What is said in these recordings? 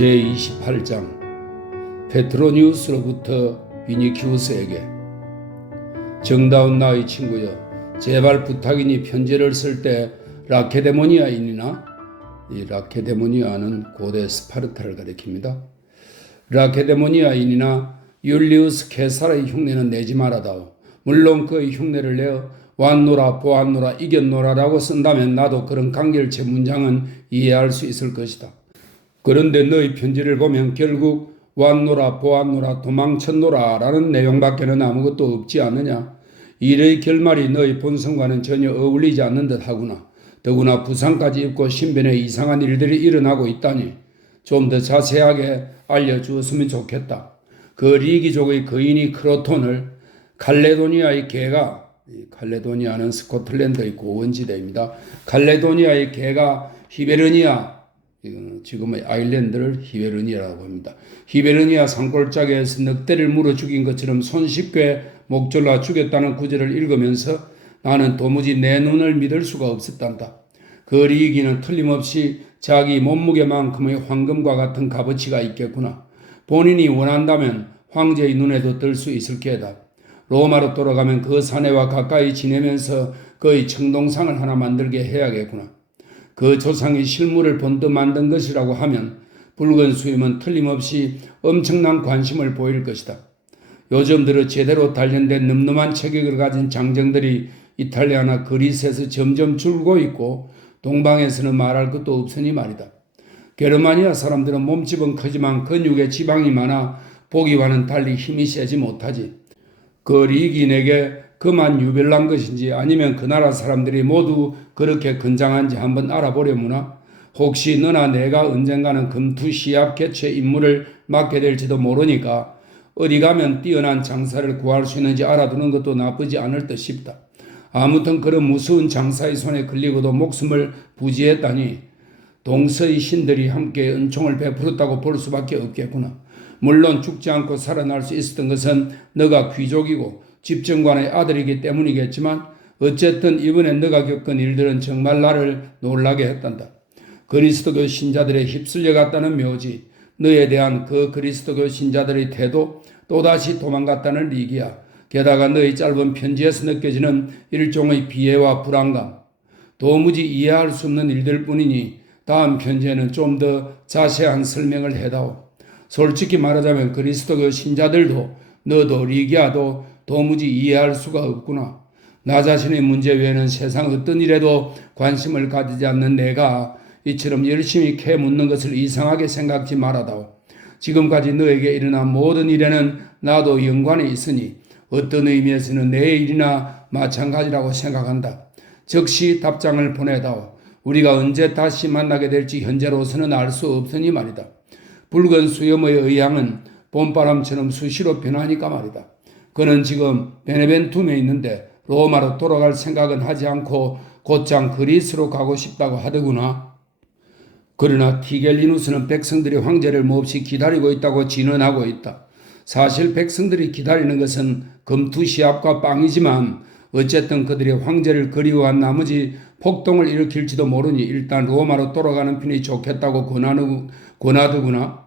제28장 페트로니우스로부터 비니키우스에게. 정다운 나의 친구여, 제발 부탁이니 편지를 쓸 때 라케데모니아인이나, 이 라케데모니아는 고대 스파르타를 가리킵니다. 라케데모니아인이나 율리우스 케사르의 흉내는 내지 말아다오. 물론 그의 흉내를 내어 왔노라 보았노라 이겼노라라고 쓴다면 나도 그런 간결체 문장은 이해할 수 있을 것이다. 그런데 너의 편지를 보면 결국 왔노라 보았노라 도망쳤노라 라는 내용밖에는 아무것도 없지 않느냐. 일의 결말이 너의 본성과는 전혀 어울리지 않는 듯 하구나. 더구나 부상까지 입고 신변에 이상한 일들이 일어나고 있다니 좀 더 자세하게 알려주었으면 좋겠다. 그 리기족의 거인이 크로톤을 칼레도니아의 개가, 칼레도니아는 스코틀랜드의 고원지대입니다. 칼레도니아의 개가 히베르니아, 지금의 아일랜드를 히베르니아라고 합니다. 히베르니아 산골짜기에서 늑대를 물어 죽인 것처럼 손쉽게 목졸라 죽였다는 구절을 읽으면서 나는 도무지 내 눈을 믿을 수가 없었단다. 그 리기는 틀림없이 자기 몸무게만큼의 황금과 같은 값어치가 있겠구나. 본인이 원한다면 황제의 눈에도 들 수 있을 게다. 로마로 돌아가면 그 사내와 가까이 지내면서 그의 청동상을 하나 만들게 해야겠구나. 그 조상이 실물을 본드 만든 것이라고 하면 붉은 수염은 틀림없이 엄청난 관심을 보일 것이다. 요즘 들어 제대로 단련된 늠름한 체격을 가진 장정들이 이탈리아나 그리스에서 점점 줄고 있고 동방에서는 말할 것도 없으니 말이다. 게르마니아 사람들은 몸집은 크지만 근육에 지방이 많아 보기와는 달리 힘이 세지 못하지. 그 리긴에게 그만 유별난 것인지 아니면 그 나라 사람들이 모두 그렇게 건장한지 한번 알아보려무나. 혹시 너나 내가 언젠가는 금투시합 개최 임무를 맡게 될지도 모르니까 어디 가면 뛰어난 장사를 구할 수 있는지 알아두는 것도 나쁘지 않을 듯 싶다. 아무튼 그런 무서운 장사의 손에 걸리고도 목숨을 부지했다니 동서의 신들이 함께 은총을 베풀었다고 볼 수밖에 없겠구나. 물론 죽지 않고 살아날 수 있었던 것은 너가 귀족이고 집정관의 아들이기 때문이겠지만 어쨌든 이번에 너가 겪은 일들은 정말 나를 놀라게 했단다. 그리스도교 신자들의 휩쓸려 갔다는 묘지, 너에 대한 그 그리스도교 신자들의 태도, 또다시 도망갔다는 리기야. 게다가 너의 짧은 편지에서 느껴지는 일종의 비애와 불안감, 도무지 이해할 수 없는 일들 뿐이니 다음 편지에는 좀 더 자세한 설명을 해다오. 솔직히 말하자면 그리스도교 신자들도 너도 리기아도 도무지 이해할 수가 없구나. 나 자신의 문제 외에는 세상 어떤 일에도 관심을 가지지 않는 내가 이처럼 열심히 캐묻는 것을 이상하게 생각지 말아다오. 지금까지 너에게 일어난 모든 일에는 나도 연관이 있으니 어떤 의미에서는 내 일이나 마찬가지라고 생각한다. 즉시 답장을 보내다오. 우리가 언제 다시 만나게 될지 현재로서는 알 수 없으니 말이다. 붉은 수염의 의향은 봄바람처럼 수시로 변하니까 말이다. 그는 지금 베네벤툼에 있는데 로마로 돌아갈 생각은 하지 않고 곧장 그리스로 가고 싶다고 하더구나. 그러나 티겔리누스는 백성들이 황제를 몹시 기다리고 있다고 진언하고 있다. 사실 백성들이 기다리는 것은 금투시합과 빵이지만 어쨌든 그들이 황제를 그리워한 나머지 폭동을 일으킬지도 모르니 일단 로마로 돌아가는 편이 좋겠다고 권하더구나.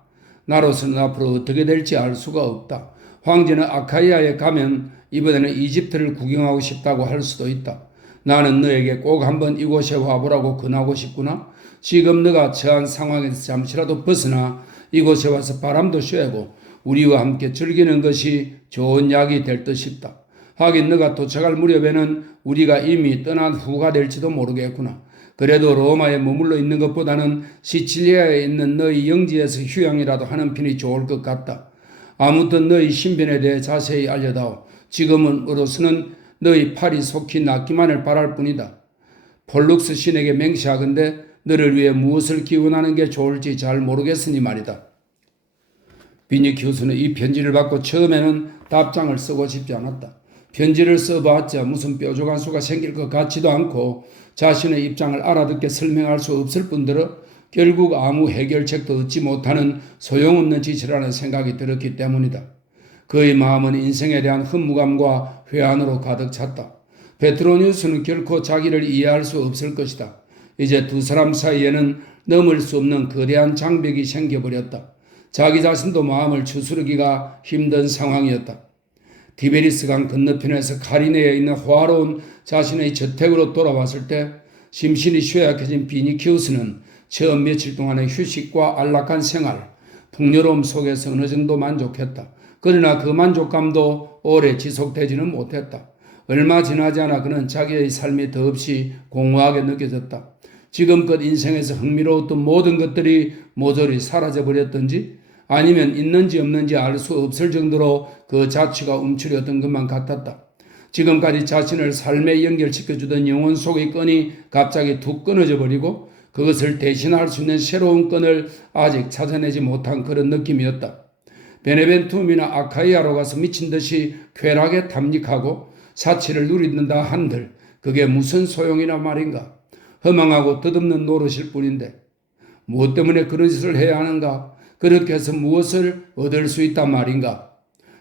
나로서는 앞으로 어떻게 될지 알 수가 없다. 황제는 아카이아에 가면 이번에는 이집트를 구경하고 싶다고 할 수도 있다. 나는 너에게 꼭 한번 이곳에 와보라고 권하고 싶구나. 지금 너가 처한 상황에서 잠시라도 벗어나 이곳에 와서 바람도 쐬고 우리와 함께 즐기는 것이 좋은 약이 될 듯 싶다. 하긴 너가 도착할 무렵에는 우리가 이미 떠난 후가 될지도 모르겠구나. 그래도 로마에 머물러 있는 것보다는 시칠리아에 있는 너희 영지에서 휴양이라도 하는 편이 좋을 것 같다. 아무튼 너희 신변에 대해 자세히 알려다오. 지금으로서는 너희 팔이 속히 낫기만을 바랄 뿐이다. 폴룩스 신에게 맹세하건대 너를 위해 무엇을 기원하는 게 좋을지 잘 모르겠으니 말이다. 비니키우스는 이 편지를 받고 처음에는 답장을 쓰고 싶지 않았다. 편지를 써봤자 무슨 뾰족한 수가 생길 것 같지도 않고 자신의 입장을 알아듣게 설명할 수 없을 뿐더러 결국 아무 해결책도 얻지 못하는 소용없는 짓이라는 생각이 들었기 때문이다. 그의 마음은 인생에 대한 허무감과 회한으로 가득 찼다. 페트로니우스는 결코 자기를 이해할 수 없을 것이다. 이제 두 사람 사이에는 넘을 수 없는 거대한 장벽이 생겨버렸다. 자기 자신도 마음을 추스르기가 힘든 상황이었다. 티베리스 강 건너편에서 카리네에 있는 호화로운 자신의 저택으로 돌아왔을 때 심신이 쇠약해진 비니키우스는 처음 며칠 동안의 휴식과 안락한 생활, 풍요로움 속에서 어느 정도 만족했다. 그러나 그 만족감도 오래 지속되지는 못했다. 얼마 지나지 않아 그는 자기의 삶이 더없이 공허하게 느껴졌다. 지금껏 인생에서 흥미로웠던 모든 것들이 모조리 사라져버렸던지 아니면 있는지 없는지 알 수 없을 정도로 그 자취가 움츠렸던 것만 같았다. 지금까지 자신을 삶에 연결시켜주던 영혼 속의 끈이 갑자기 툭 끊어져 버리고 그것을 대신할 수 있는 새로운 끈을 아직 찾아내지 못한 그런 느낌이었다. 베네벤툼이나 아카이아로 가서 미친 듯이 쾌락에 탐닉하고 사치를 누린다 한들 그게 무슨 소용이나 말인가. 허망하고 덧없는 노릇일 뿐인데 무엇 때문에 그런 짓을 해야 하는가. 그렇게 해서 무엇을 얻을 수 있단 말인가.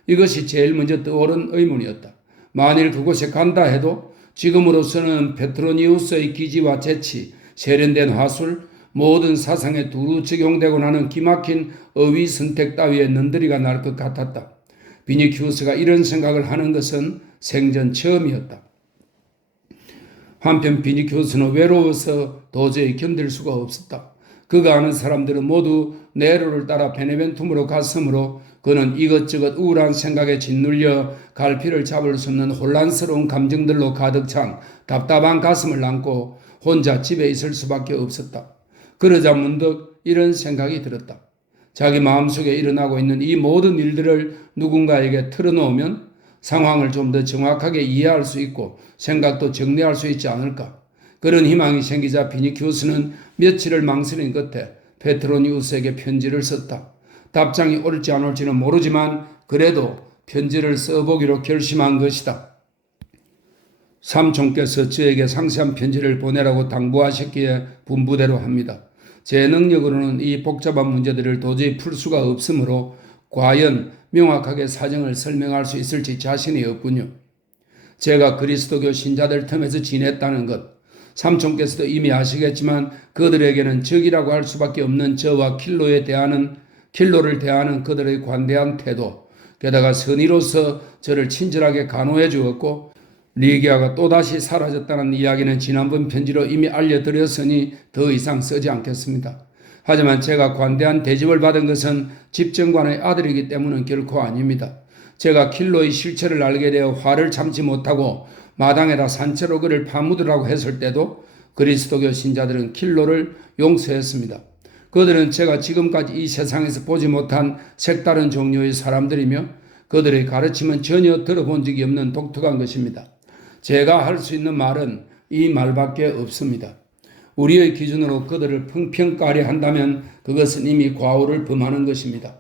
이것이 제일 먼저 떠오른 의문이었다. 만일 그곳에 간다 해도 지금으로서는 페트로니우스의 기지와 재치, 세련된 화술, 모든 사상에 두루 적용되고 나는 기막힌 어휘 선택 따위에 는드리가 날 것 같았다. 비니키우스가 이런 생각을 하는 것은 생전 처음이었다. 한편 비니키우스는 외로워서 도저히 견딜 수가 없었다. 그가 아는 사람들은 모두 네로를 따라 베네벤툼으로 갔으므로 그는 이것저것 우울한 생각에 짓눌려 갈피를 잡을 수 없는 혼란스러운 감정들로 가득 찬 답답한 가슴을 안고 혼자 집에 있을 수밖에 없었다. 그러자 문득 이런 생각이 들었다. 자기 마음속에 일어나고 있는 이 모든 일들을 누군가에게 털어놓으면 상황을 좀 더 정확하게 이해할 수 있고 생각도 정리할 수 있지 않을까. 그런 희망이 생기자 비니키우스는 며칠을 망설인 끝에 페트로니우스에게 편지를 썼다. 답장이 올지 안 올지는 모르지만 그래도 편지를 써보기로 결심한 것이다. 삼촌께서 저에게 상세한 편지를 보내라고 당부하셨기에 분부대로 합니다. 제 능력으로는 이 복잡한 문제들을 도저히 풀 수가 없으므로 과연 명확하게 사정을 설명할 수 있을지 자신이 없군요. 제가 그리스도교 신자들 틈에서 지냈다는 것, 삼촌께서도 이미 아시겠지만 그들에게는 적이라고 할 수밖에 없는 저와 킬로를 대하는 그들의 관대한 태도, 게다가 선의로서 저를 친절하게 간호해 주었고 리기아가 또다시 사라졌다는 이야기는 지난번 편지로 이미 알려드렸으니 더 이상 쓰지 않겠습니다. 하지만 제가 관대한 대접을 받은 것은 집정관의 아들이기 때문은 결코 아닙니다. 제가 킬로의 실체를 알게 되어 화를 참지 못하고 마당에다 산채로 그를 파묻으라고 했을 때도 그리스도교 신자들은 킬로를 용서했습니다. 그들은 제가 지금까지 이 세상에서 보지 못한 색다른 종류의 사람들이며 그들의 가르침은 전혀 들어본 적이 없는 독특한 것입니다. 제가 할 수 있는 말은 이 말밖에 없습니다. 우리의 기준으로 그들을 평가하려 한다면 그것은 이미 과오를 범하는 것입니다.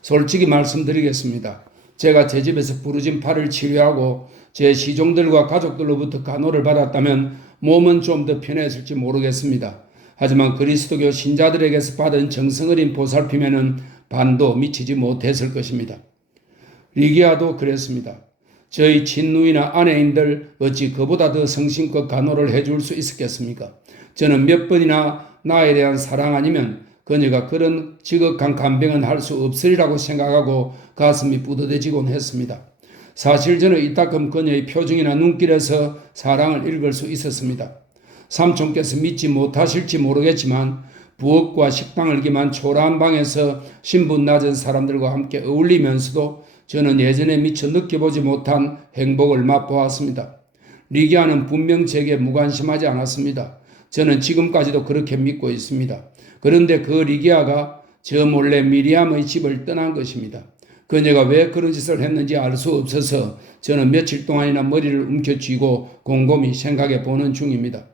솔직히 말씀드리겠습니다. 제가 제 집에서 부러진 팔을 치료하고 제 시종들과 가족들로부터 간호를 받았다면 몸은 좀 더 편했을지 모르겠습니다. 하지만 그리스도교 신자들에게서 받은 정성어린 보살핌에는 반도 미치지 못했을 것입니다. 리기아도 그랬습니다. 저희 친누이나 아내인들 어찌 그보다 더 성심껏 간호를 해줄 수 있었겠습니까? 저는 몇 번이나 나에 대한 사랑 아니면 그녀가 그런 지극한 간병은 할 수 없으리라고 생각하고 가슴이 뿌듯해지곤 했습니다. 사실 저는 이따금 그녀의 표정이나 눈길에서 사랑을 읽을 수 있었습니다. 삼촌께서 믿지 못하실지 모르겠지만 부엌과 식당을 기만 초라한 방에서 신분 낮은 사람들과 함께 어울리면서도 저는 예전에 미처 느껴보지 못한 행복을 맛보았습니다. 리기아는 분명 제게 무관심하지 않았습니다. 저는 지금까지도 그렇게 믿고 있습니다. 그런데 그 리기아가 저 몰래 미리암의 집을 떠난 것입니다. 그녀가 왜 그런 짓을 했는지 알 수 없어서 저는 며칠 동안이나 머리를 움켜쥐고 곰곰이 생각해 보는 중입니다.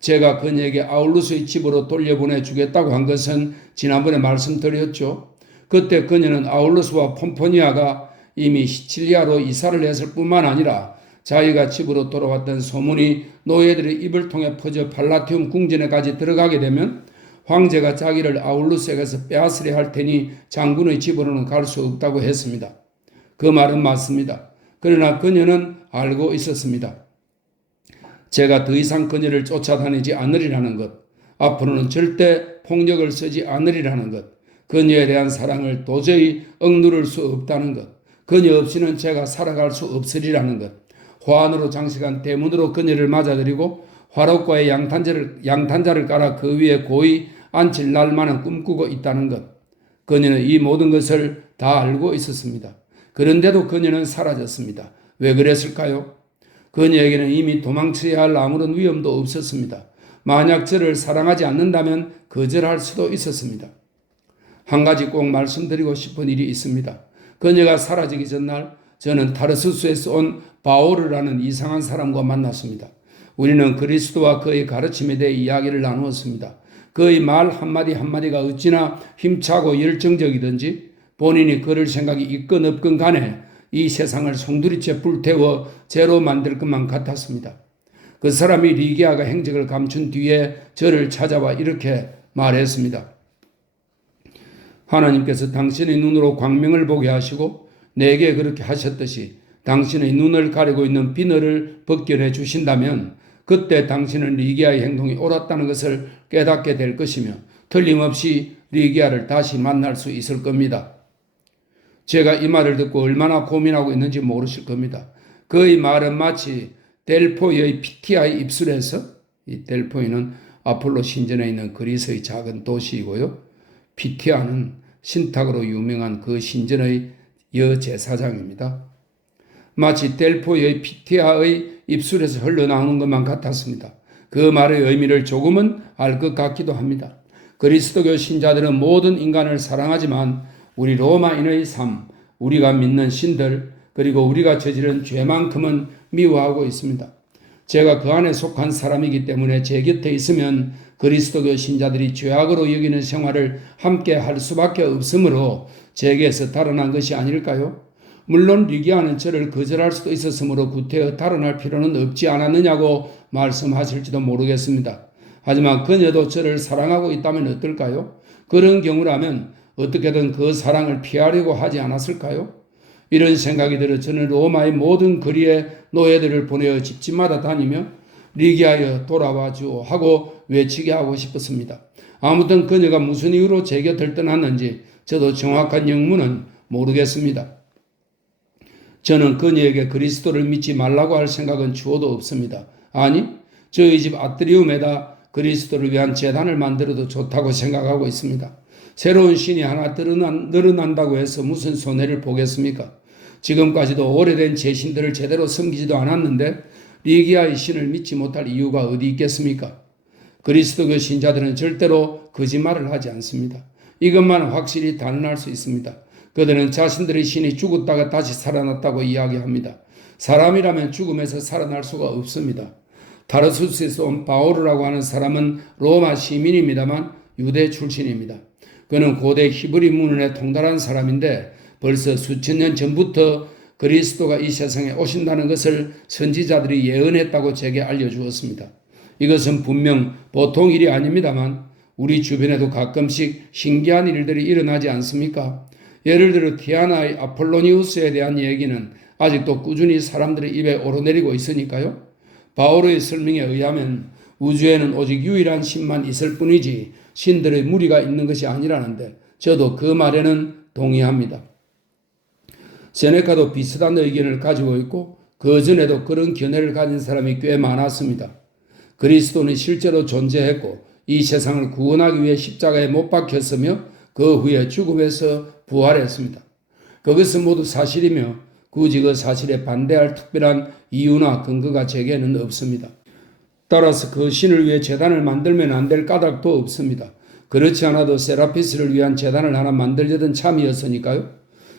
제가 그녀에게 아울루스의 집으로 돌려보내 주겠다고 한 것은 지난번에 말씀드렸죠. 그때 그녀는 아울루스와 폼포니아가 이미 시칠리아로 이사를 했을 뿐만 아니라 자기가 집으로 돌아왔던 소문이 노예들의 입을 통해 퍼져 팔라티움 궁전에까지 들어가게 되면 황제가 자기를 아울루스에게서 빼앗으려 할 테니 장군의 집으로는 갈 수 없다고 했습니다. 그 말은 맞습니다. 그러나 그녀는 알고 있었습니다. 제가 더 이상 그녀를 쫓아다니지 않으리라는 것, 앞으로는 절대 폭력을 쓰지 않으리라는 것, 그녀에 대한 사랑을 도저히 억누를 수 없다는 것, 그녀 없이는 제가 살아갈 수 없으리라는 것, 화환으로 장식한 대문으로 그녀를 맞아들이고 화롯과의 양탄자를 깔아 그 위에 고이 앉힐 날만은 꿈꾸고 있다는 것. 그녀는 이 모든 것을 다 알고 있었습니다. 그런데도 그녀는 사라졌습니다. 왜 그랬을까요? 그녀에게는 이미 도망쳐야 할 아무런 위험도 없었습니다. 만약 저를 사랑하지 않는다면 거절할 수도 있었습니다. 한 가지 꼭 말씀드리고 싶은 일이 있습니다. 그녀가 사라지기 전날 저는 타르수스에서 온 바오르라는 이상한 사람과 만났습니다. 우리는 그리스도와 그의 가르침에 대해 이야기를 나누었습니다. 그의 말 한마디 한마디가 어찌나 힘차고 열정적이든지 본인이 그럴 생각이 있건 없건 간에 이 세상을 송두리째 불태워 죄로 만들 것만 같았습니다. 그 사람이 리기아가 행적을 감춘 뒤에 저를 찾아와 이렇게 말했습니다. 하나님께서 당신의 눈으로 광명을 보게 하시고 내게 그렇게 하셨듯이 당신의 눈을 가리고 있는 비늘을 벗겨내 주신다면 그때 당신은 리기아의 행동이 옳았다는 것을 깨닫게 될 것이며 틀림없이 리기아를 다시 만날 수 있을 겁니다. 제가 이 말을 듣고 얼마나 고민하고 있는지 모르실 겁니다. 그의 말은 마치 델포이의 피티아의 입술에서, 이 델포이는 아폴로 신전에 있는 그리스의 작은 도시이고요. 피티아는 신탁으로 유명한 그 신전의 여제사장입니다. 마치 델포이의 피티아의 입술에서 흘러나오는 것만 같았습니다. 그 말의 의미를 조금은 알 것 같기도 합니다. 그리스도교 신자들은 모든 인간을 사랑하지만 우리 로마인의 삶, 우리가 믿는 신들, 그리고 우리가 저지른 죄만큼은 미워하고 있습니다. 제가 그 안에 속한 사람이기 때문에 제 곁에 있으면 그리스도교 신자들이 죄악으로 여기는 생활을 함께 할 수밖에 없으므로 제게서 달아난 것이 아닐까요? 물론 리기아는 저를 거절할 수도 있었으므로 구태여 달아날 필요는 없지 않았느냐고 말씀하실지도 모르겠습니다. 하지만 그녀도 저를 사랑하고 있다면 어떨까요? 그런 경우라면 어떻게든 그 사랑을 피하려고 하지 않았을까요? 이런 생각이 들어 저는 로마의 모든 거리에 노예들을 보내어 집집마다 다니며 리기아여 돌아와 주오 하고 외치게 하고 싶었습니다. 아무튼 그녀가 무슨 이유로 제 곁을 떠났는지 저도 정확한 영문은 모르겠습니다. 저는 그녀에게 그리스도를 믿지 말라고 할 생각은 주어도 없습니다. 아니, 저희 집 아트리움에다 그리스도를 위한 제단을 만들어도 좋다고 생각하고 있습니다. 새로운 신이 하나 늘어난다고 해서 무슨 손해를 보겠습니까? 지금까지도 오래된 제 신들을 제대로 섬기지도 않았는데 리기아의 신을 믿지 못할 이유가 어디 있겠습니까? 그리스도교 신자들은 절대로 거짓말을 하지 않습니다. 이것만 확실히 단언할 수 있습니다. 그들은 자신들의 신이 죽었다가 다시 살아났다고 이야기합니다. 사람이라면 죽음에서 살아날 수가 없습니다. 타르수스에서 온 바오르라고 하는 사람은 로마 시민입니다만 유대 출신입니다. 그는 고대 히브리 문헌에 통달한 사람인데 벌써 수천 년 전부터 그리스도가 이 세상에 오신다는 것을 선지자들이 예언했다고 제게 알려주었습니다. 이것은 분명 보통 일이 아닙니다만 우리 주변에도 가끔씩 신기한 일들이 일어나지 않습니까? 예를 들어 티아나의 아폴로니우스에 대한 얘기는 아직도 꾸준히 사람들의 입에 오르내리고 있으니까요. 바오르의 설명에 의하면 우주에는 오직 유일한 신만 있을 뿐이지 신들의 무리가 있는 것이 아니라는데 저도 그 말에는 동의합니다. 세네카도 비슷한 의견을 가지고 있고 그 전에도 그런 견해를 가진 사람이 꽤 많았습니다. 그리스도는 실제로 존재했고 이 세상을 구원하기 위해 십자가에 못 박혔으며 그 후에 죽음에서 부활했습니다. 그것은 모두 사실이며 굳이 그 사실에 반대할 특별한 이유나 근거가 제게는 없습니다. 따라서 그 신을 위해 제단을 만들면 안 될 까닭도 없습니다. 그렇지 않아도 세라피스를 위한 제단을 하나 만들려던 참이었으니까요.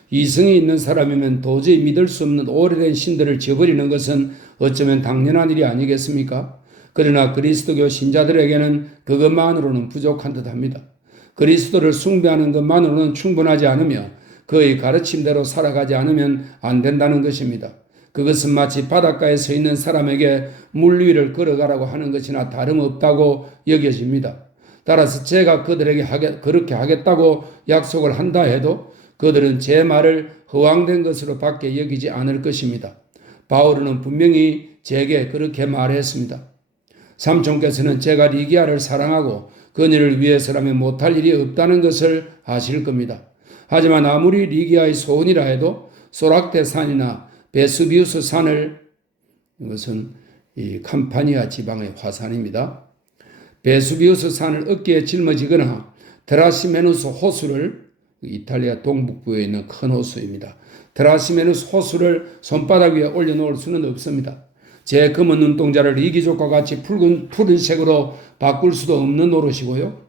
이성이 있는 사람이면 도저히 믿을 수 없는 오래된 신들을 저버리는 것은 어쩌면 당연한 일이 아니겠습니까? 그러나 그리스도교 신자들에게는 그것만으로는 부족한 듯합니다. 그리스도를 숭배하는 것만으로는 충분하지 않으며 그의 가르침대로 살아가지 않으면 안 된다는 것입니다. 그것은 마치 바닷가에 서 있는 사람에게 물 위를 걸어가라고 하는 것이나 다름없다고 여겨집니다. 따라서 제가 그들에게 그렇게 하겠다고 약속을 한다 해도 그들은 제 말을 허황된 것으로 밖에 여기지 않을 것입니다. 바오르는 분명히 제게 그렇게 말했습니다. 삼촌께서는 제가 리기아를 사랑하고 그녀를 위해서라면 못할 일이 없다는 것을 아실 겁니다. 하지만 아무리 리기아의 소원이라 해도 소락대 산이나 베수비우스 산을, 이것은 이 캄파니아 지방의 화산입니다. 베수비우스 산을 어깨에 짊어지거나 트라시메누스 호수를, 이탈리아 동북부에 있는 큰 호수입니다. 트라시메누스 호수를 손바닥 위에 올려놓을 수는 없습니다. 제 검은 눈동자를 리기족과 같이 푸른색으로 바꿀 수도 없는 노릇이고요.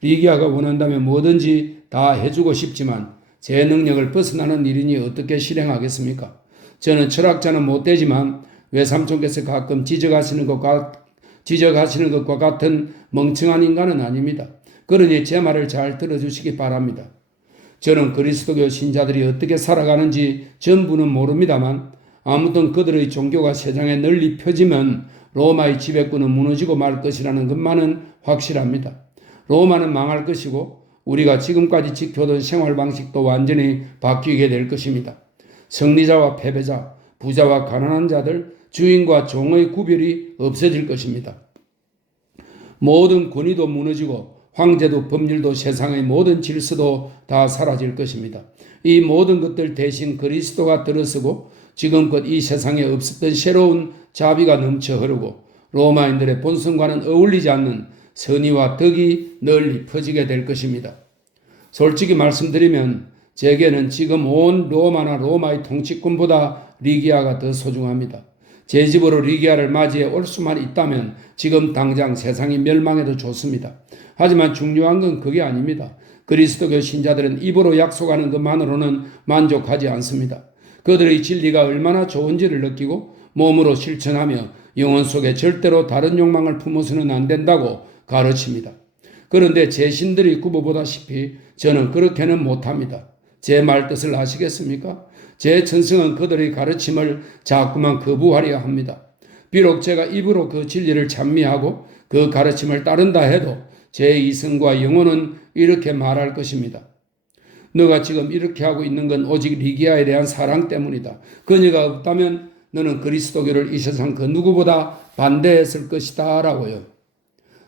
리기아가 원한다면 뭐든지 다 해주고 싶지만 제 능력을 벗어나는 일이니 어떻게 실행하겠습니까? 저는 철학자는 못 되지만 외삼촌께서 가끔 지적하시는 것과 같은 멍청한 인간은 아닙니다. 그러니 제 말을 잘 들어주시기 바랍니다. 저는 그리스도교 신자들이 어떻게 살아가는지 전부는 모릅니다만 아무튼 그들의 종교가 세상에 널리 펴지면 로마의 지배권은 무너지고 말 것이라는 것만은 확실합니다. 로마는 망할 것이고 우리가 지금까지 지켜던 생활 방식도 완전히 바뀌게 될 것입니다. 승리자와 패배자, 부자와 가난한 자들, 주인과 종의 구별이 없어질 것입니다. 모든 권위도 무너지고 황제도 법률도 세상의 모든 질서도 다 사라질 것입니다. 이 모든 것들 대신 그리스도가 들어서고 지금껏 이 세상에 없었던 새로운 자비가 넘쳐 흐르고 로마인들의 본성과는 어울리지 않는 선의와 덕이 널리 퍼지게 될 것입니다. 솔직히 말씀드리면 제게는 지금 온 로마나 로마의 통치권보다 리기아가 더 소중합니다. 제 집으로 리기아를 맞이해 올 수만 있다면 지금 당장 세상이 멸망해도 좋습니다. 하지만 중요한 건 그게 아닙니다. 그리스도교 신자들은 입으로 약속하는 것만으로는 만족하지 않습니다. 그들의 진리가 얼마나 좋은지를 느끼고 몸으로 실천하며 영혼 속에 절대로 다른 욕망을 품어서는 안 된다고 가르칩니다. 그런데 제 신들이 구보보다시피 저는 그렇게는 못합니다. 제 말뜻을 아시겠습니까? 제 천성은 그들의 가르침을 자꾸만 거부하려 합니다. 비록 제가 입으로 그 진리를 찬미하고 그 가르침을 따른다 해도 제 이성과 영혼은 이렇게 말할 것입니다. 너가 지금 이렇게 하고 있는 건 오직 리기아에 대한 사랑 때문이다. 그녀가 없다면 너는 그리스도교를 이 세상 그 누구보다 반대했을 것이다 라고요.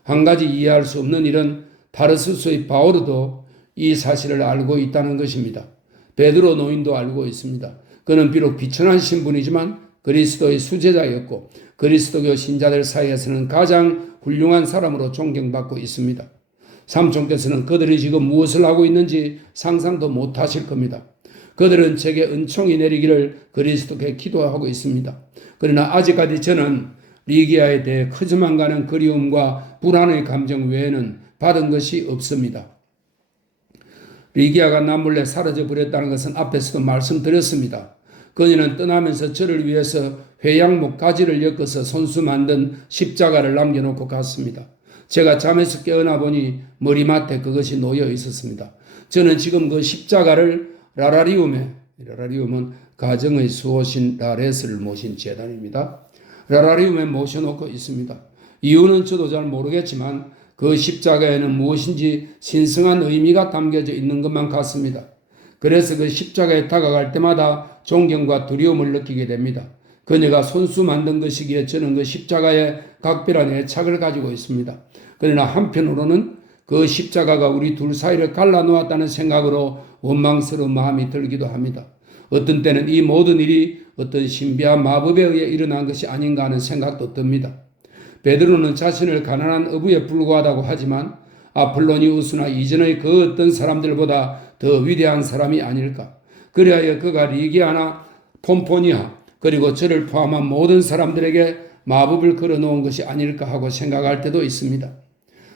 한 가지 이해할 수 없는 일은 타르수스의 바오르도 이 사실을 알고 있다는 것입니다. 베드로 노인도 알고 있습니다. 그는 비록 비천한 신분이지만 그리스도의 수제자였고 그리스도교 신자들 사이에서는 가장 훌륭한 사람으로 존경받고 있습니다. 삼촌께서는 그들이 지금 무엇을 하고 있는지 상상도 못하실 겁니다. 그들은 제게 은총이 내리기를 그리스도께 기도하고 있습니다. 그러나 아직까지 저는 리기아에 대해 크지만 가는 그리움과 불안의 감정 외에는 받은 것이 없습니다. 리기아가 남몰래 사라져 버렸다는 것은 앞에서도 말씀드렸습니다. 그녀는 떠나면서 저를 위해서 회양목 가지를 엮어서 손수 만든 십자가를 남겨놓고 갔습니다. 제가 잠에서 깨어나 보니 머리맡에 그것이 놓여 있었습니다. 저는 지금 그 십자가를 라라리움은 가정의 수호신 라레스를 모신 재단입니다. 라라리움에 모셔놓고 있습니다. 이유는 저도 잘 모르겠지만 그 십자가에는 무엇인지 신성한 의미가 담겨져 있는 것만 같습니다. 그래서 그 십자가에 다가갈 때마다 존경과 두려움을 느끼게 됩니다. 그녀가 손수 만든 것이기에 저는 그 십자가에 각별한 애착을 가지고 있습니다. 그러나 한편으로는 그 십자가가 우리 둘 사이를 갈라놓았다는 생각으로 원망스러운 마음이 들기도 합니다. 어떤 때는 이 모든 일이 어떤 신비한 마법에 의해 일어난 것이 아닌가 하는 생각도 듭니다. 베드로는 자신을 가난한 어부에 불과하다고 하지만 아폴로니우스나 이전의 그 어떤 사람들보다 더 위대한 사람이 아닐까. 그리하여 그가 리기아나 폼포니아 그리고 저를 포함한 모든 사람들에게 마법을 걸어놓은 것이 아닐까 하고 생각할 때도 있습니다.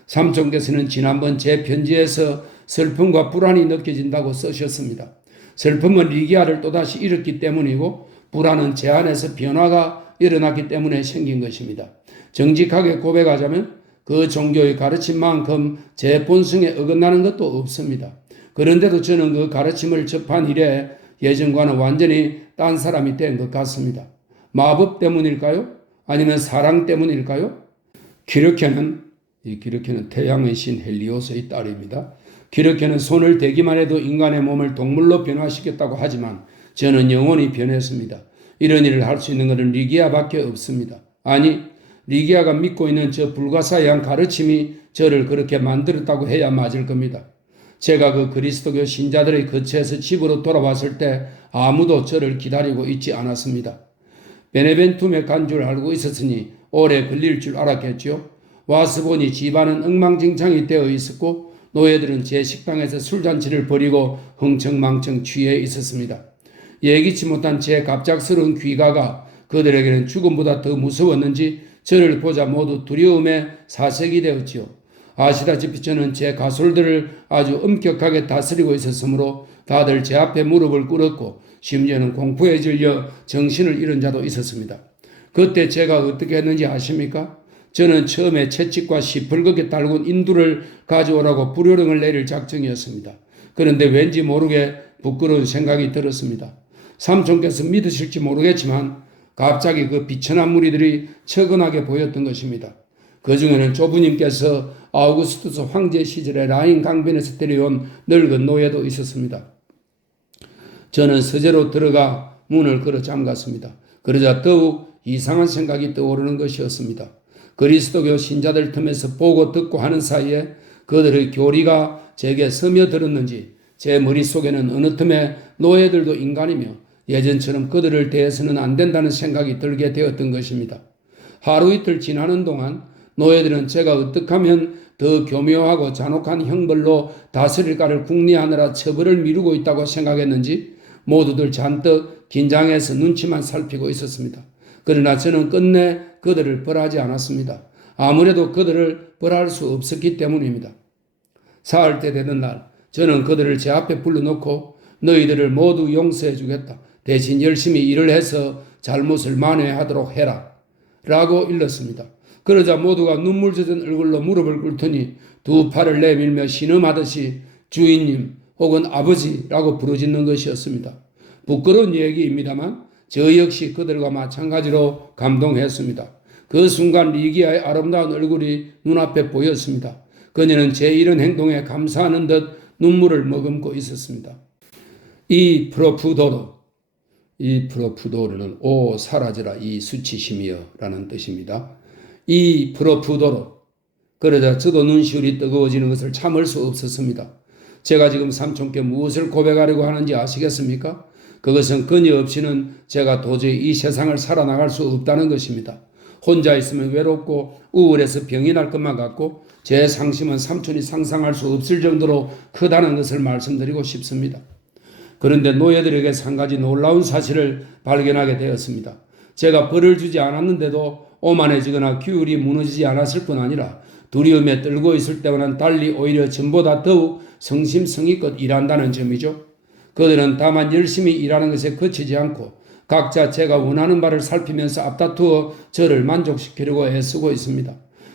삼촌께서는 지난번 제 편지에서 슬픔과 불안이 느껴진다고 쓰셨습니다. 슬픔은 리기아를 또다시 잃었기 때문이고 불안은 제 안에서 변화가 일어났기 때문에 생긴 것입니다. 정직하게 고백하자면 그 종교의 가르침만큼 제 본성에 어긋나는 것도 없습니다. 그런데도 저는 그 가르침을 접한 이래 예전과는 완전히 딴 사람이 된 것 같습니다. 마법 때문일까요? 아니면 사랑 때문일까요? 기르케는 태양의 신 헬리오스의 딸입니다. 기르케는 손을 대기만 해도 인간의 몸을 동물로 변화시켰다고 하지만 저는 영원히 변했습니다. 이런 일을 할 수 있는 것은 리기아밖에 없습니다. 아니, 리기아가 믿고 있는 저 불가사의한 가르침이 저를 그렇게 만들었다고 해야 맞을 겁니다. 제가 그 그리스도교 신자들의 거처에서 집으로 돌아왔을 때 아무도 저를 기다리고 있지 않았습니다. 베네벤툼에 간 줄 알고 있었으니 오래 걸릴 줄 알았겠죠. 와서 보니 집안은 엉망진창이 되어 있었고 노예들은 제 식당에서 술잔치를 벌이고 흥청망청 취해 있었습니다. 예기치 못한 제 갑작스러운 귀가가 그들에게는 죽음보다 더 무서웠는지 저를 보자 모두 두려움에 사색이 되었지요. 아시다시피 저는 제 가솔들을 아주 엄격하게 다스리고 있었으므로 다들 제 앞에 무릎을 꿇었고 심지어는 공포에 질려 정신을 잃은 자도 있었습니다. 그때 제가 어떻게 했는지 아십니까? 저는 처음에 채찍과 시뻘겋게 달군 인두를 가져오라고 불효령을 내릴 작정이었습니다. 그런데 왠지 모르게 부끄러운 생각이 들었습니다. 삼촌께서 믿으실지 모르겠지만 갑자기 그 비천한 무리들이 처근하게 보였던 것입니다. 그 중에는 조부님께서 아우구스투스 황제 시절에 라인 강변에서 데려온 늙은 노예도 있었습니다. 저는 서재로 들어가 문을 걸어 잠갔습니다. 그러자 더욱 이상한 생각이 떠오르는 것이었습니다. 그리스도교 신자들 틈에서 보고 듣고 하는 사이에 그들의 교리가 제게 스며들었는지 제 머릿속에는 어느 틈에 노예들도 인간이며 예전처럼 그들을 대해서는 안 된다는 생각이 들게 되었던 것입니다. 하루 이틀 지나는 동안 노예들은 제가 어떻게 하면 더 교묘하고 잔혹한 형벌로 다스릴까를 궁리하느라 처벌을 미루고 있다고 생각했는지 모두들 잔뜩 긴장해서 눈치만 살피고 있었습니다. 그러나 저는 끝내 그들을 벌하지 않았습니다. 아무래도 그들을 벌할 수 없었기 때문입니다. 사흘 때 되는 날 저는 그들을 제 앞에 불러놓고 너희들을 모두 용서해 주겠다. 대신 열심히 일을 해서 잘못을 만회하도록 해라. 라고 일렀습니다. 그러자 모두가 눈물 젖은 얼굴로 무릎을 꿇더니 두 팔을 내밀며 신음하듯이 주인님 혹은 아버지라고 부르짖는 것이었습니다. 부끄러운 얘기입니다만 저 역시 그들과 마찬가지로 감동했습니다. 그 순간 리기아의 아름다운 얼굴이 눈앞에 보였습니다. 그녀는 제 이런 행동에 감사하는 듯 눈물을 머금고 있었습니다. 이 프로푸도르는 오 사라져라 이 수치심이여 라는 뜻입니다. 이 프로푸도로. 그러자 저도 눈시울이 뜨거워지는 것을 참을 수 없었습니다. 제가 지금 삼촌께 무엇을 고백하려고 하는지 아시겠습니까? 그것은 그녀 없이는 제가 도저히 이 세상을 살아나갈 수 없다는 것입니다. 혼자 있으면 외롭고 우울해서 병이 날 것만 같고 제 상심은 삼촌이 상상할 수 없을 정도로 크다는 것을 말씀드리고 싶습니다. 그런데 노예들에게 한 가지 놀라운 사실을 발견하게 되었습니다. 제가 벌을 주지 않았는데도 오만해지거나 규율이 무너지지 않았을 뿐 아니라 두려움에 떨고 있을 때와는 달리 오히려 전보다 더욱 성심성의껏 일한다는 점이죠. 그들은 다만 열심히 일하는 것에 그치지 않고 각자 제가 원하는 바를 살피면서 앞다투어 저를 만족시키려고 애쓰고 있습니다.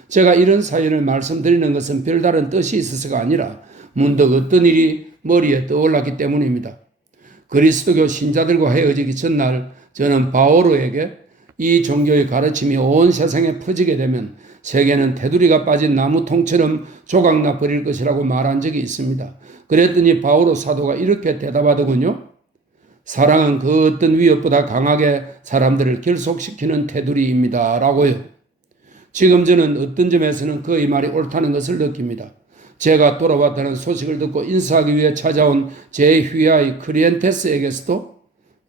제가 이런 사연을 말씀드리는 것은 별다른 뜻이 있어서가 아니라 문득 어떤 일이 머리에 떠올랐기 때문입니다. 그리스도교 신자들과 헤어지기 전날 저는 바오로에게 이 종교의 가르침이 온 세상에 퍼지게 되면 세계는 테두리가 빠진 나무통처럼 조각나 버릴 것이라고 말한 적이 있습니다. 그랬더니 바오로 사도가 이렇게 대답하더군요. 사랑은 그 어떤 위협보다 강하게 사람들을 결속시키는 테두리입니다. 라고요. 지금 저는 어떤 점에서는 그의 말이 옳다는 것을 느낍니다. 제가 돌아왔다는 소식을 듣고 인사하기 위해 찾아온 제 휘하의 클리엔테스에게서도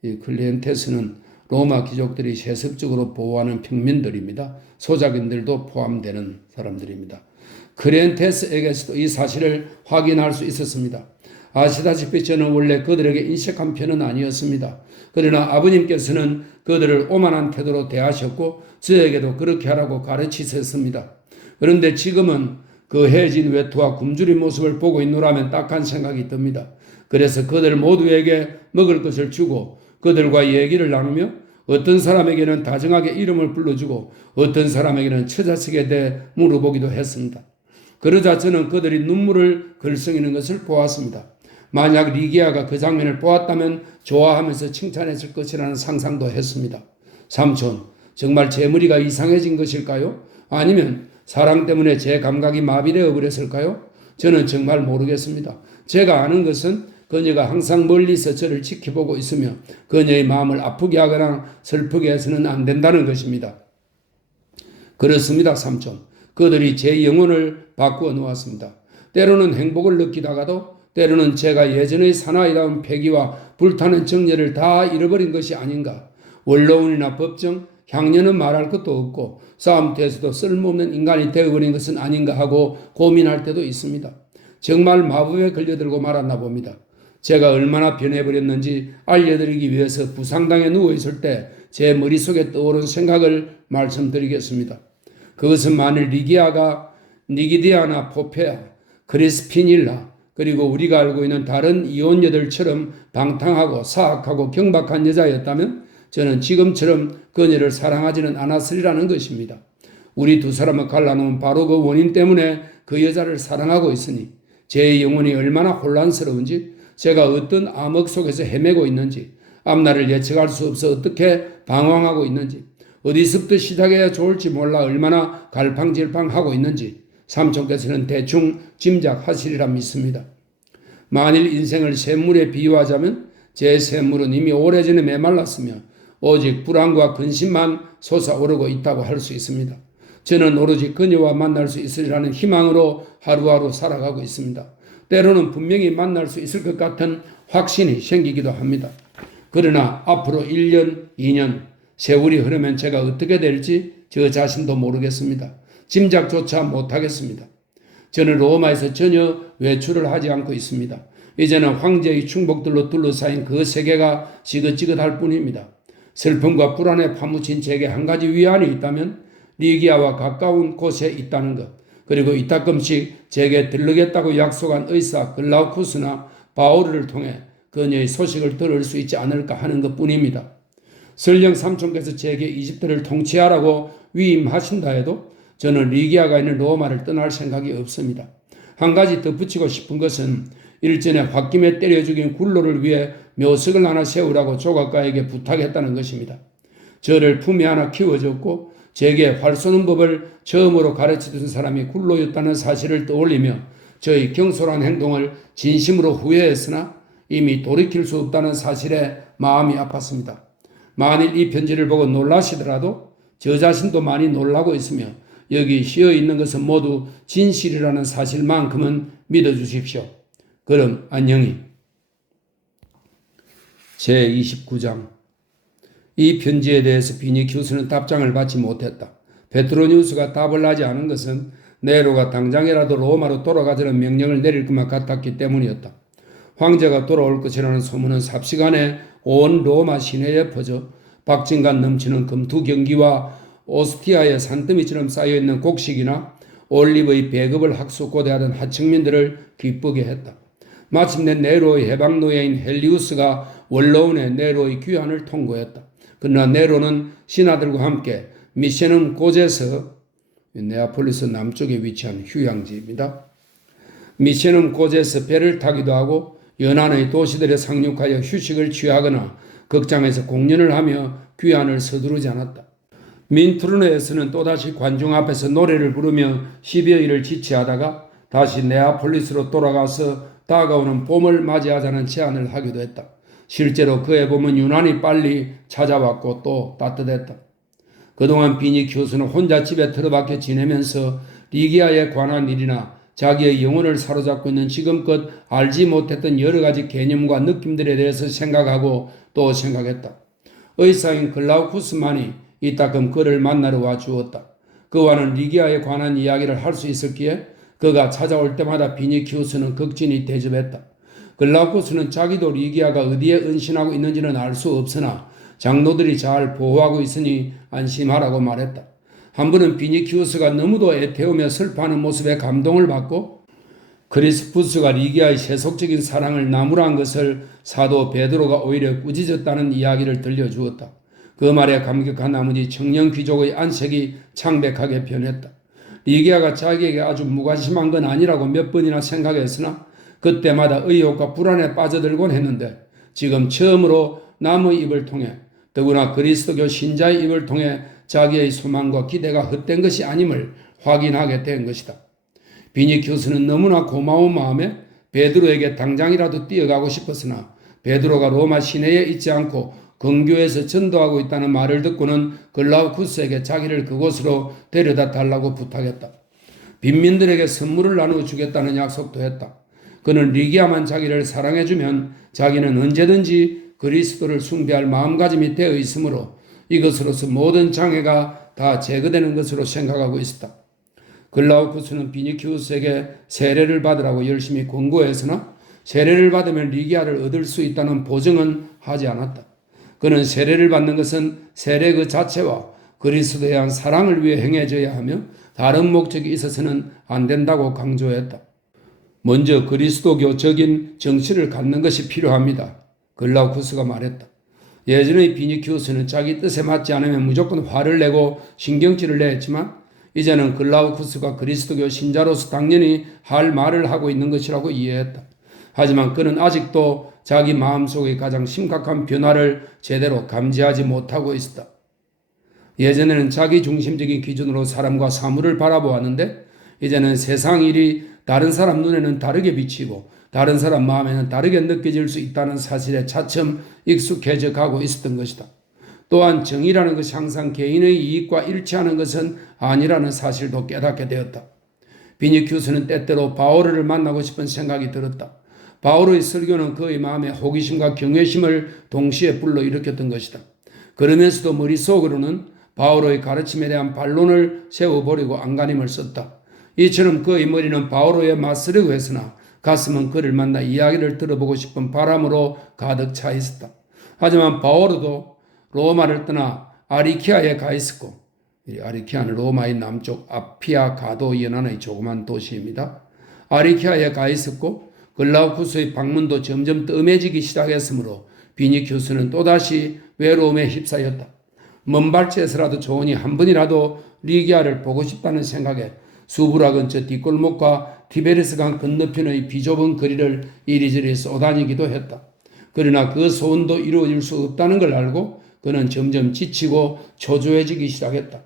이 클리엔테스는 로마 귀족들이 세습적으로 보호하는 평민들입니다. 소작인들도 포함되는 사람들입니다. 클리엔테스에게서도 이 사실을 확인할 수 있었습니다. 아시다시피 저는 원래 그들에게 인색한 편은 아니었습니다. 그러나 아버님께서는 그들을 오만한 태도로 대하셨고 저에게도 그렇게 하라고 가르치셨습니다. 그런데 지금은 그 헤어진 외투와 굶주린 모습을 보고 있노라면 딱한 생각이 듭니다. 그래서 그들 모두에게 먹을 것을 주고 그들과 얘기를 나누며 어떤 사람에게는 다정하게 이름을 불러주고 어떤 사람에게는 처자식에 대해 물어보기도 했습니다. 그러자 저는 그들이 눈물을 글썽이는 것을 보았습니다. 만약 리기아가 그 장면을 보았다면 좋아하면서 칭찬했을 것이라는 상상도 했습니다. 삼촌, 정말 제 머리가 이상해진 것일까요? 아니면 사랑 때문에 제 감각이 마비되어 버렸을까요? 저는 정말 모르겠습니다. 제가 아는 것은 그녀가 항상 멀리서 저를 지켜보고 있으며 그녀의 마음을 아프게 하거나 슬프게 해서는 안 된다는 것입니다. 그렇습니다, 삼촌. 그들이 제 영혼을 바꾸어 놓았습니다. 때로는 행복을 느끼다가도 때로는 제가 예전의 사나이다운 패기와 불타는 정열을 다 잃어버린 것이 아닌가. 원로원이나 법정, 향년은 말할 것도 없고 싸움터에서도 쓸모없는 인간이 되어버린 것은 아닌가 하고 고민할 때도 있습니다. 정말 마법에 걸려들고 말았나 봅니다. 제가 얼마나 변해버렸는지 알려드리기 위해서 부상당에 누워있을 때 제 머릿속에 떠오른 생각을 말씀드리겠습니다. 그것은 만일 리기아가 니기디아나 포페아, 크리스피닐라 그리고 우리가 알고 있는 다른 이혼녀들처럼 방탕하고 사악하고 경박한 여자였다면 저는 지금처럼 그녀를 사랑하지는 않았으리라는 것입니다. 우리 두 사람을 갈라놓은 바로 그 원인 때문에 그 여자를 사랑하고 있으니 제 영혼이 얼마나 혼란스러운지 제가 어떤 암흑 속에서 헤매고 있는지 앞날을 예측할 수 없어 어떻게 방황하고 있는지 어디서부터 시작해야 좋을지 몰라 얼마나 갈팡질팡하고 있는지 삼촌께서는 대충 짐작하시리라 믿습니다. 만일 인생을 샘물에 비유하자면 제 샘물은 이미 오래전에 메말랐으며 오직 불안과 근심만 솟아오르고 있다고 할 수 있습니다. 저는 오로지 그녀와 만날 수 있으리라는 희망으로 하루하루 살아가고 있습니다. 때로는 분명히 만날 수 있을 것 같은 확신이 생기기도 합니다. 그러나 앞으로 1년, 2년, 세월이 흐르면 제가 어떻게 될지 저 자신도 모르겠습니다. 짐작조차 못하겠습니다. 저는 로마에서 전혀 외출을 하지 않고 있습니다. 이제는 황제의 충복들로 둘러싸인 그 세계가 지긋지긋할 뿐입니다. 슬픔과 불안에 파묻힌 제게 한 가지 위안이 있다면 리기아와 가까운 곳에 있다는 것, 그리고 이따금씩 제게 들르겠다고 약속한 의사 글라우쿠스나 바오르를 통해 그녀의 소식을 들을 수 있지 않을까 하는 것뿐입니다. 설령 삼촌께서 제게 이집트를 통치하라고 위임하신다 해도 저는 리기아가 있는 로마를 떠날 생각이 없습니다. 한 가지 덧붙이고 싶은 것은 일전에 홧김에 때려 죽인 굴로를 위해 묘석을 하나 세우라고 조각가에게 부탁했다는 것입니다. 저를 품에 하나 키워줬고 제게 활 쏘는 법을 처음으로 가르쳐준 사람이 굴로였다는 사실을 떠올리며 저의 경솔한 행동을 진심으로 후회했으나 이미 돌이킬 수 없다는 사실에 마음이 아팠습니다. 만일 이 편지를 보고 놀라시더라도 저 자신도 많이 놀라고 있으며 여기 씌어 있는 것은 모두 진실이라는 사실만큼은 믿어주십시오. 그럼 안녕히. 제29장. 이 편지에 대해서 비니키우스는 답장을 받지 못했다. 페트로니우스가 답을 하지 않은 것은 네로가 당장이라도 로마로 돌아가자는 명령을 내릴 것만 같았기 때문이었다. 황제가 돌아올 것이라는 소문은 삽시간에 온 로마 시내에 퍼져 박진감 넘치는 금투 경기와 오스티아의 산더미처럼 쌓여있는 곡식이나 올리브의 배급을 학수고대하던 하층민들을 기쁘게 했다. 마침내 네로의 해방 노예인 헬리우스가 원로원의 네로의 귀환을 통고했다. 그러나 네로는 신하들과 함께 미세눔 곳에서 네아폴리스 남쪽에 위치한 휴양지입니다. 미세눔 곳에서 배를 타기도 하고 연안의 도시들에 상륙하여 휴식을 취하거나 극장에서 공연을 하며 귀환을 서두르지 않았다. 민투르노에서는 또다시 관중 앞에서 노래를 부르며 12여일을 지체하다가 다시 네아폴리스로 돌아가서 다가오는 봄을 맞이하자는 제안을 하기도 했다. 실제로 그의 봄은 유난히 빨리 찾아왔고 또 따뜻했다. 그동안 비니키우스는 혼자 집에 틀어박혀 지내면서 리기아에 관한 일이나 자기의 영혼을 사로잡고 있는 지금껏 알지 못했던 여러 가지 개념과 느낌들에 대해서 생각하고 또 생각했다. 의사인 글라우쿠스만이 이따금 그를 만나러 와 주었다. 그와는 리기아에 관한 이야기를 할 수 있었기에 그가 찾아올 때마다 비니키우스는 극진히 대접했다. 글라우쿠스는 자기도 리기아가 어디에 은신하고 있는지는 알 수 없으나 장로들이 잘 보호하고 있으니 안심하라고 말했다. 한 번은 비니키우스가 너무도 애태우며 슬퍼하는 모습에 감동을 받고 크리스푸스가 리기아의 세속적인 사랑을 나무란 것을 사도 베드로가 오히려 꾸짖었다는 이야기를 들려주었다. 그 말에 감격한 나머지 청년 귀족의 안색이 창백하게 변했다. 리기아가 자기에게 아주 무관심한 건 아니라고 몇 번이나 생각했으나 그때마다 의혹과 불안에 빠져들곤 했는데 지금 처음으로 남의 입을 통해 더구나 그리스도교 신자의 입을 통해 자기의 소망과 기대가 헛된 것이 아님을 확인하게 된 것이다. 비니키우스는 너무나 고마운 마음에 베드로에게 당장이라도 뛰어가고 싶었으나 베드로가 로마 시내에 있지 않고 근교에서 전도하고 있다는 말을 듣고는 글라우쿠스에게 자기를 그곳으로 데려다 달라고 부탁했다. 빈민들에게 선물을 나누어 주겠다는 약속도 했다. 그는 리기아만 자기를 사랑해주면 자기는 언제든지 그리스도를 숭배할 마음가짐이 되어 있으므로 이것으로서 모든 장애가 다 제거되는 것으로 생각하고 있었다. 글라우쿠스는 비니키우스에게 세례를 받으라고 열심히 권고했으나 세례를 받으면 리기아를 얻을 수 있다는 보증은 하지 않았다. 그는 세례를 받는 것은 세례 그 자체와 그리스도에 대한 사랑을 위해 행해져야 하며 다른 목적이 있어서는 안 된다고 강조했다. 먼저 그리스도교적인 정치를 갖는 것이 필요합니다. 글라우쿠스가 말했다. 예전의 비니키우스는 자기 뜻에 맞지 않으면 무조건 화를 내고 신경질을 내었지만 이제는 글라우쿠스가 그리스도교 신자로서 당연히 할 말을 하고 있는 것이라고 이해했다. 하지만 그는 아직도 자기 마음속의 가장 심각한 변화를 제대로 감지하지 못하고 있었다. 예전에는 자기 중심적인 기준으로 사람과 사물을 바라보았는데 이제는 세상 일이 다른 사람 눈에는 다르게 비치고 다른 사람 마음에는 다르게 느껴질 수 있다는 사실에 차츰 익숙해져 가고 있었던 것이다. 또한 정의라는 것이 항상 개인의 이익과 일치하는 것은 아니라는 사실도 깨닫게 되었다. 비니키우스는 때때로 바오르를 만나고 싶은 생각이 들었다. 바오르의 설교는 그의 마음에 호기심과 경외심을 동시에 불러일으켰던 것이다. 그러면서도 머릿속으로는 바오로의 가르침에 대한 반론을 세워버리고 안간힘을 썼다. 이처럼 그의 머리는 바오로에 맞서려고 했으나 가슴은 그를 만나 이야기를 들어보고 싶은 바람으로 가득 차 있었다. 하지만 바오로도 로마를 떠나 아리키아에 가 있었고, 아리키아는 로마의 남쪽 아피아 가도 연안의 조그만 도시입니다. 아리키아에 가 있었고 글라우쿠스의 방문도 점점 뜸해지기 시작했으므로 비니키우스는 또다시 외로움에 휩싸였다. 먼 발치에서라도 좋으니 한 번이라도 리기아를 보고 싶다는 생각에 수브라 근처 뒷골목과 티베리스강 건너편의 비좁은 거리를 이리저리 쏘다니기도 했다. 그러나 그 소원도 이루어질 수 없다는 걸 알고 그는 점점 지치고 초조해지기 시작했다.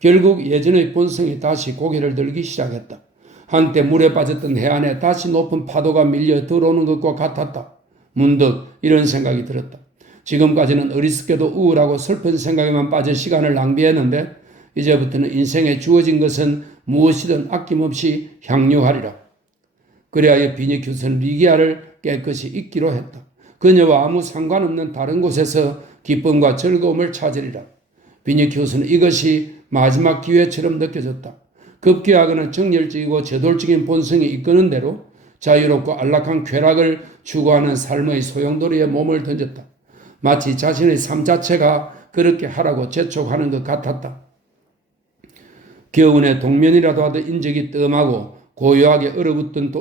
결국 예전의 본성이 다시 고개를 들기 시작했다. 한때 물에 빠졌던 해안에 다시 높은 파도가 밀려 들어오는 것과 같았다. 문득 이런 생각이 들었다. 지금까지는 어리석게도 우울하고 슬픈 생각에만 빠져 시간을 낭비했는데 이제부터는 인생에 주어진 것은 무엇이든 아낌없이 향유하리라. 그래야 비니키우스는 리기아를 깨끗이 잊기로 했다. 그녀와 아무 상관없는 다른 곳에서 기쁨과 즐거움을 찾으리라. 비니키우스는 이것이 마지막 기회처럼 느껴졌다. 급기야 그는 정열적이고 저돌적인 본성이 이끄는 대로 자유롭고 안락한 쾌락을 추구하는 삶의 소용돌이에 몸을 던졌다. 마치 자신의 삶 자체가 그렇게 하라고 재촉하는 것 같았다. 겨우내 동면이라도 하듯 인적이 뜸하고 고요하게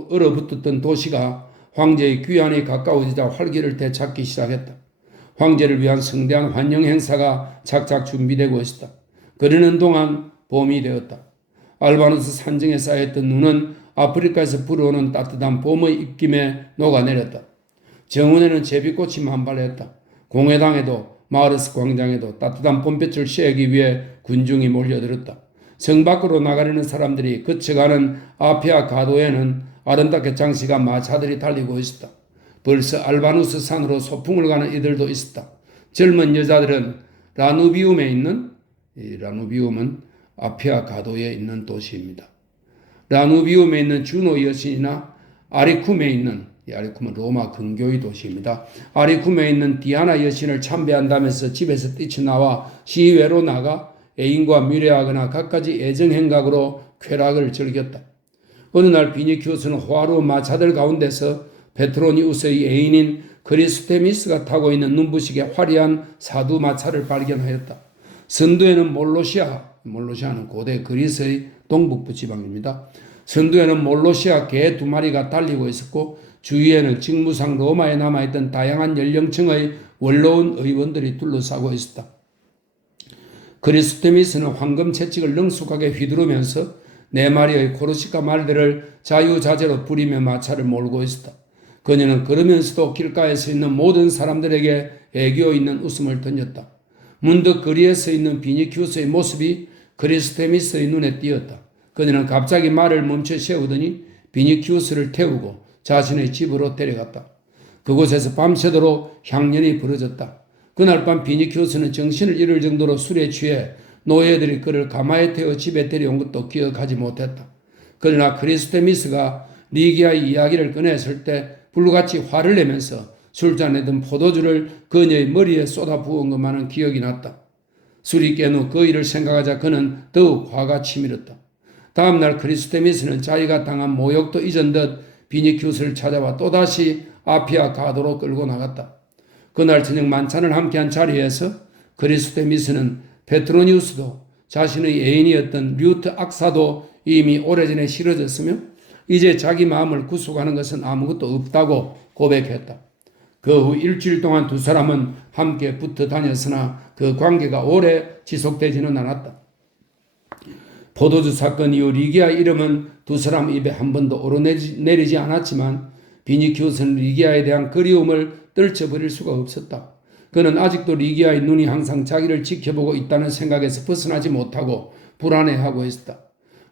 얼어붙었던 도시가 황제의 귀환이 가까워지자 활기를 되찾기 시작했다. 황제를 위한 성대한 환영 행사가 착착 준비되고 있었다. 그러는 동안 봄이 되었다. 알바누스 산정에 쌓였던 눈은 아프리카에서 불어오는 따뜻한 봄의 입김에 녹아내렸다. 정원에는 제비꽃이 만발했다. 공회당에도 마르스 광장에도 따뜻한 봄볕을 쐬기 위해 군중이 몰려들었다. 성 밖으로 나가려는 사람들이 그쳐가는 아피아 가도에는 아름답게 장식한 마차들이 달리고 있었다. 벌써 알바누스 산으로 소풍을 가는 이들도 있었다. 젊은 여자들은 라누비움에 있는, 라누비움은 아피아 가도에 있는 도시입니다. 라누비움에 있는 주노 여신이나 아리쿰에 있는, 아리쿰은 로마 근교의 도시입니다. 아리쿰에 있는 디아나 여신을 참배한다면서 집에서 뛰쳐나와 시외로 나가 애인과 미래하거나 갖가지 애정행각으로 쾌락을 즐겼다. 어느 날 비니키우스는 호화로운 마차들 가운데서 페트로니우스의 애인인 크리스테미스가 타고 있는 눈부시게 화려한 사두 마차를 발견하였다. 선두에는 몰로시아는 고대 그리스의 동북부 지방입니다. 선두에는 몰로시아 개 2마리가 달리고 있었고 주위에는 직무상 로마에 남아있던 다양한 연령층의 원로원 의원들이 둘러싸고 있었다. 크리스테미스는 황금 채찍을 능숙하게 휘두르면서 4마리의 코르시카 말들을 자유자재로 부리며 마차를 몰고 있었다. 그녀는 그러면서도 길가에 서 있는 모든 사람들에게 애교 있는 웃음을 던졌다. 문득 거리에 서 있는 비니키우스의 모습이 크리스테미스의 눈에 띄었다. 그녀는 갑자기 말을 멈춰 세우더니 비니키우스를 태우고 자신의 집으로 데려갔다. 그곳에서 밤새도록 향연이 벌어졌다. 그날 밤 비니키우스는 정신을 잃을 정도로 술에 취해 노예들이 그를 가마에 태워 집에 데려온 것도 기억하지 못했다. 그러나 크리스테미스가 리기아의 이야기를 꺼냈을 때 불같이 화를 내면서 술잔에 든 포도주를 그녀의 머리에 쏟아 부은 것만은 기억이 났다. 술이 깬 후 그 일을 생각하자 그는 더욱 화가 치밀었다. 다음날 크리스테미스는 자기가 당한 모욕도 잊은 듯 비니키우스를 찾아와 또다시 아피아 가도로 끌고 나갔다. 그날 저녁 만찬을 함께한 자리에서 크리스테미스는 페트로니우스도 자신의 애인이었던 류트 악사도 이미 오래전에 싫어졌으며 이제 자기 마음을 구속하는 것은 아무것도 없다고 고백했다. 그 후 일주일 동안 두 사람은 함께 붙어 다녔으나 그 관계가 오래 지속되지는 않았다. 포도주 사건 이후 리기아 이름은 두 사람 입에 한 번도 오르내리지 않았지만 비니키우스는 리기아에 대한 그리움을 떨쳐버릴 수가 없었다. 그는 아직도 리기아의 눈이 항상 자기를 지켜보고 있다는 생각에서 벗어나지 못하고 불안해하고 있었다.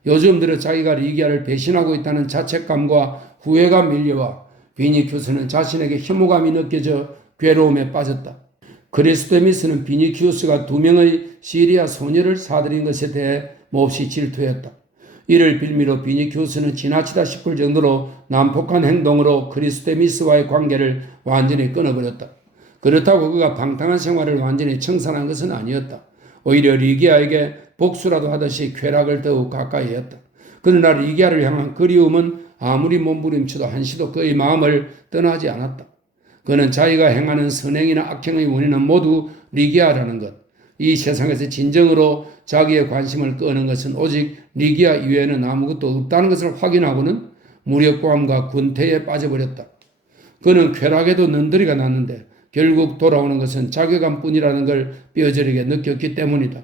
요즘 들어 자기가 리기아를 배신하고 있다는 자책감과 후회가 밀려와 비니키우스는 자신에게 혐오감이 느껴져 괴로움에 빠졌다. 크리스테미스는 비니키우스가 2명의 시리아 소녀를 사들인 것에 대해 몹시 질투했다. 이를 빌미로 비니키우스는 지나치다 싶을 정도로 난폭한 행동으로 크리스테미스와의 관계를 완전히 끊어버렸다. 그렇다고 그가 방탕한 생활을 완전히 청산한 것은 아니었다. 오히려 리기아에게 복수라도 하듯이 쾌락을 더욱 가까이 했다. 그러나 리기아를 향한 그리움은 아무리 몸부림쳐도 한시도 그의 마음을 떠나지 않았다. 그는 자기가 행하는 선행이나 악행의 원인은 모두 리기아라는 것, 이 세상에서 진정으로 자기의 관심을 끄는 것은 오직 리기아 이외에는 아무것도 없다는 것을 확인하고는 무력감과 군태에 빠져버렸다. 그는 쾌락에도 는더리가 났는데 결국 돌아오는 것은 자괴감뿐이라는 걸 뼈저리게 느꼈기 때문이다.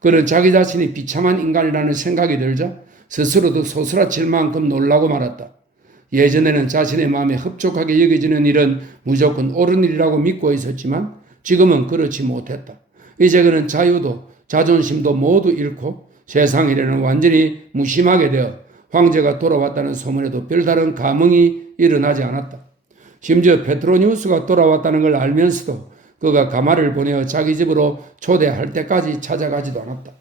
그는 자기 자신이 비참한 인간이라는 생각이 들자 스스로도 소스라칠 만큼 놀라고 말았다. 예전에는 자신의 마음에 흡족하게 여겨지는 일은 무조건 옳은 일이라고 믿고 있었지만 지금은 그렇지 못했다. 이제 그는 자유도 자존심도 모두 잃고 세상 일에는 완전히 무심하게 되어 황제가 돌아왔다는 소문에도 별다른 감흥이 일어나지 않았다. 심지어 페트로니우스가 돌아왔다는 걸 알면서도 그가 가마를 보내어 자기 집으로 초대할 때까지 찾아가지도 않았다.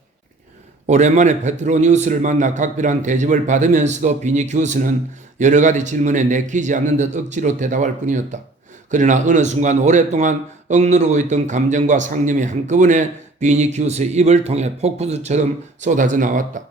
오랜만에 페트로니우스를 만나 각별한 대접을 받으면서도 비니키우스는 여러 가지 질문에 내키지 않는 듯 억지로 대답할 뿐이었다. 그러나 어느 순간 오랫동안 억누르고 있던 감정과 상념이 한꺼번에 비니키우스의 입을 통해 폭포수처럼 쏟아져 나왔다.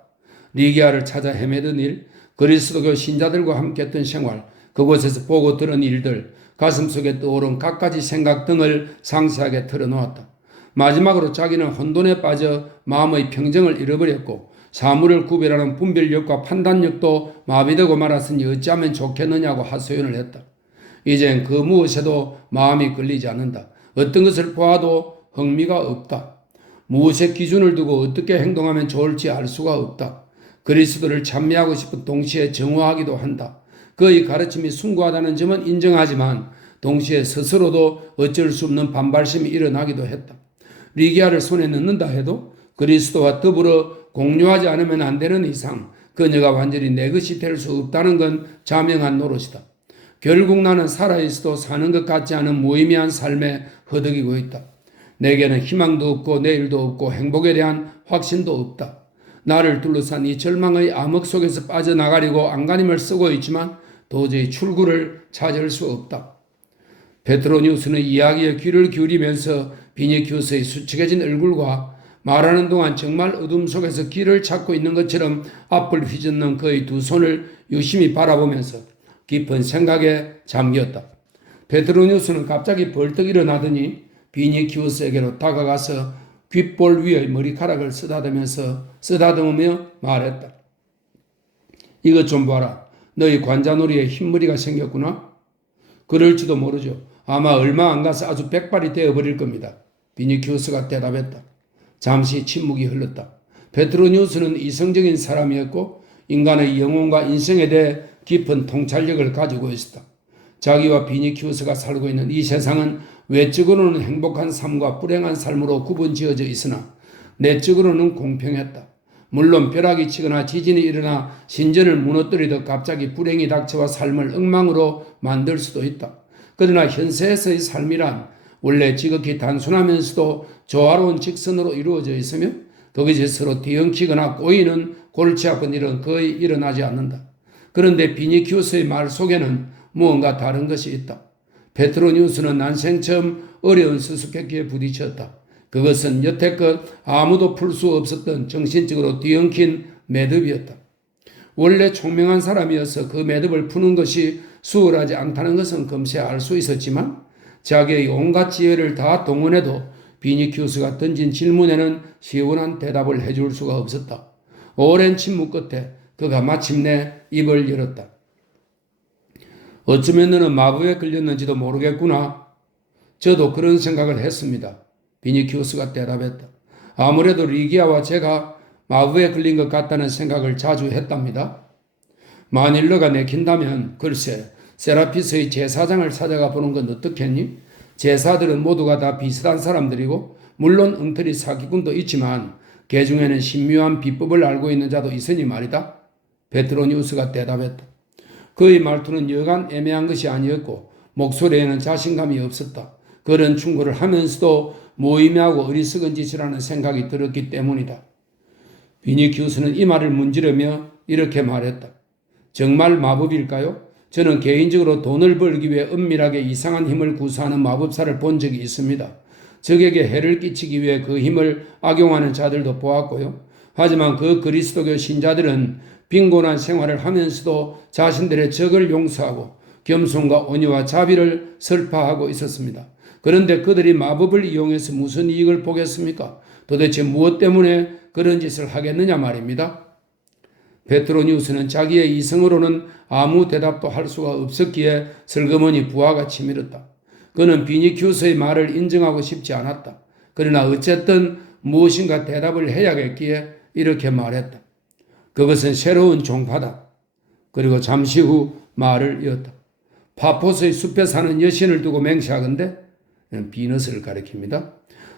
리기아를 찾아 헤매던 일, 그리스도교 신자들과 함께했던 생활, 그곳에서 보고 들은 일들, 가슴속에 떠오른 갖가지 생각 등을 상세하게 털어놓았다. 마지막으로 자기는 혼돈에 빠져 마음의 평정을 잃어버렸고 사물을 구별하는 분별력과 판단력도 마비되고 말았으니 어찌하면 좋겠느냐고 하소연을 했다. 이젠 그 무엇에도 마음이 끌리지 않는다. 어떤 것을 보아도 흥미가 없다. 무엇의 기준을 두고 어떻게 행동하면 좋을지 알 수가 없다. 그리스도를 찬미하고 싶은 동시에 정오하기도 한다. 그의 가르침이 숭고하다는 점은 인정하지만 동시에 스스로도 어쩔 수 없는 반발심이 일어나기도 했다. 리기아를 손에 넣는다 해도 그리스도와 더불어 공유하지 않으면 안 되는 이상 그녀가 완전히 내 것이 될 수 없다는 건 자명한 노릇이다. 결국 나는 살아있어도 사는 것 같지 않은 무의미한 삶에 허덕이고 있다. 내게는 희망도 없고 내일도 없고 행복에 대한 확신도 없다. 나를 둘러싼 이 절망의 암흑 속에서 빠져나가려고 안간힘을 쓰고 있지만 도저히 출구를 찾을 수 없다. 페트로니우스는 이야기에 귀를 기울이면서 비니키우스의 수척해진 얼굴과 말하는 동안 정말 어둠 속에서 길을 찾고 있는 것처럼 앞을 휘젓는 그의 두 손을 유심히 바라보면서 깊은 생각에 잠겼다. 페트로니우스는 갑자기 벌떡 일어나더니 비니키우스에게로 다가가서 귓볼 위의 머리카락을 쓰다듬으며 말했다. 이것 좀 봐라. 너희 관자놀이에 흰머리가 생겼구나? 그럴지도 모르죠. 아마 얼마 안 가서 아주 백발이 되어버릴 겁니다. 비니키우스가 대답했다. 잠시 침묵이 흘렀다. 페트로니우스는 이성적인 사람이었고 인간의 영혼과 인생에 대해 깊은 통찰력을 가지고 있었다. 자기와 비니키우스가 살고 있는 이 세상은 외적으로는 행복한 삶과 불행한 삶으로 구분지어져 있으나 내적으로는 공평했다. 물론 벼락이 치거나 지진이 일어나 신전을 무너뜨리듯 갑자기 불행이 닥쳐와 삶을 엉망으로 만들 수도 있다. 그러나 현세에서의 삶이란 원래 지극히 단순하면서도 조화로운 직선으로 이루어져 있으며 거기서 서로 뒤엉키거나 꼬이는 골치 아픈 일은 거의 일어나지 않는다. 그런데 비니키우스의 말 속에는 무언가 다른 것이 있다. 페트로니우스는 난생 처음 어려운 수수께끼에 부딪혔다. 그것은 여태껏 아무도 풀 수 없었던 정신적으로 뒤엉킨 매듭이었다. 원래 총명한 사람이어서 그 매듭을 푸는 것이 수월하지 않다는 것은 금세 알 수 있었지만 자기의 온갖 지혜를 다 동원해도 비니키우스가 던진 질문에는 시원한 대답을 해줄 수가 없었다. 오랜 침묵 끝에 그가 마침내 입을 열었다. 어쩌면 너는 마법에 걸렸는지도 모르겠구나. 저도 그런 생각을 했습니다. 비니키우스가 대답했다. 아무래도 리기아와 제가 마법에 걸린 것 같다는 생각을 자주 했답니다. 만일 너가 내킨다면 글쎄 세라피스의 제사장을 찾아가 보는 건 어떻겠니? 제사들은 모두가 다 비슷한 사람들이고 물론 엉터리 사기꾼도 있지만 그 중에는 신묘한 비법을 알고 있는 자도 있으니 말이다. 베트로니우스가 대답했다. 그의 말투는 여간 애매한 것이 아니었고 목소리에는 자신감이 없었다. 그런 충고를 하면서도 모의하고 어리석은 짓이라는 생각이 들었기 때문이다. 비니키우스는 이 말을 문지르며 이렇게 말했다. 정말 마법일까요? 저는 개인적으로 돈을 벌기 위해 은밀하게 이상한 힘을 구사하는 마법사를 본 적이 있습니다. 적에게 해를 끼치기 위해 그 힘을 악용하는 자들도 보았고요. 하지만 그 그리스도교 신자들은 빈곤한 생활을 하면서도 자신들의 적을 용서하고 겸손과 온유와 자비를 설파하고 있었습니다. 그런데 그들이 마법을 이용해서 무슨 이익을 보겠습니까? 도대체 무엇 때문에 그런 짓을 하겠느냐 말입니다. 베트로니우스는 자기의 이성으로는 아무 대답도 할 수가 없었기에 슬그머니 부하가 치밀었다. 그는 비니키우스의 말을 인정하고 싶지 않았다. 그러나 어쨌든 무엇인가 대답을 해야겠기에 이렇게 말했다. 그것은 새로운 종파다. 그리고 잠시 후 말을 이었다. 파포스의 숲에 사는 여신을 두고 맹세하건대 비너스를 가리킵니다.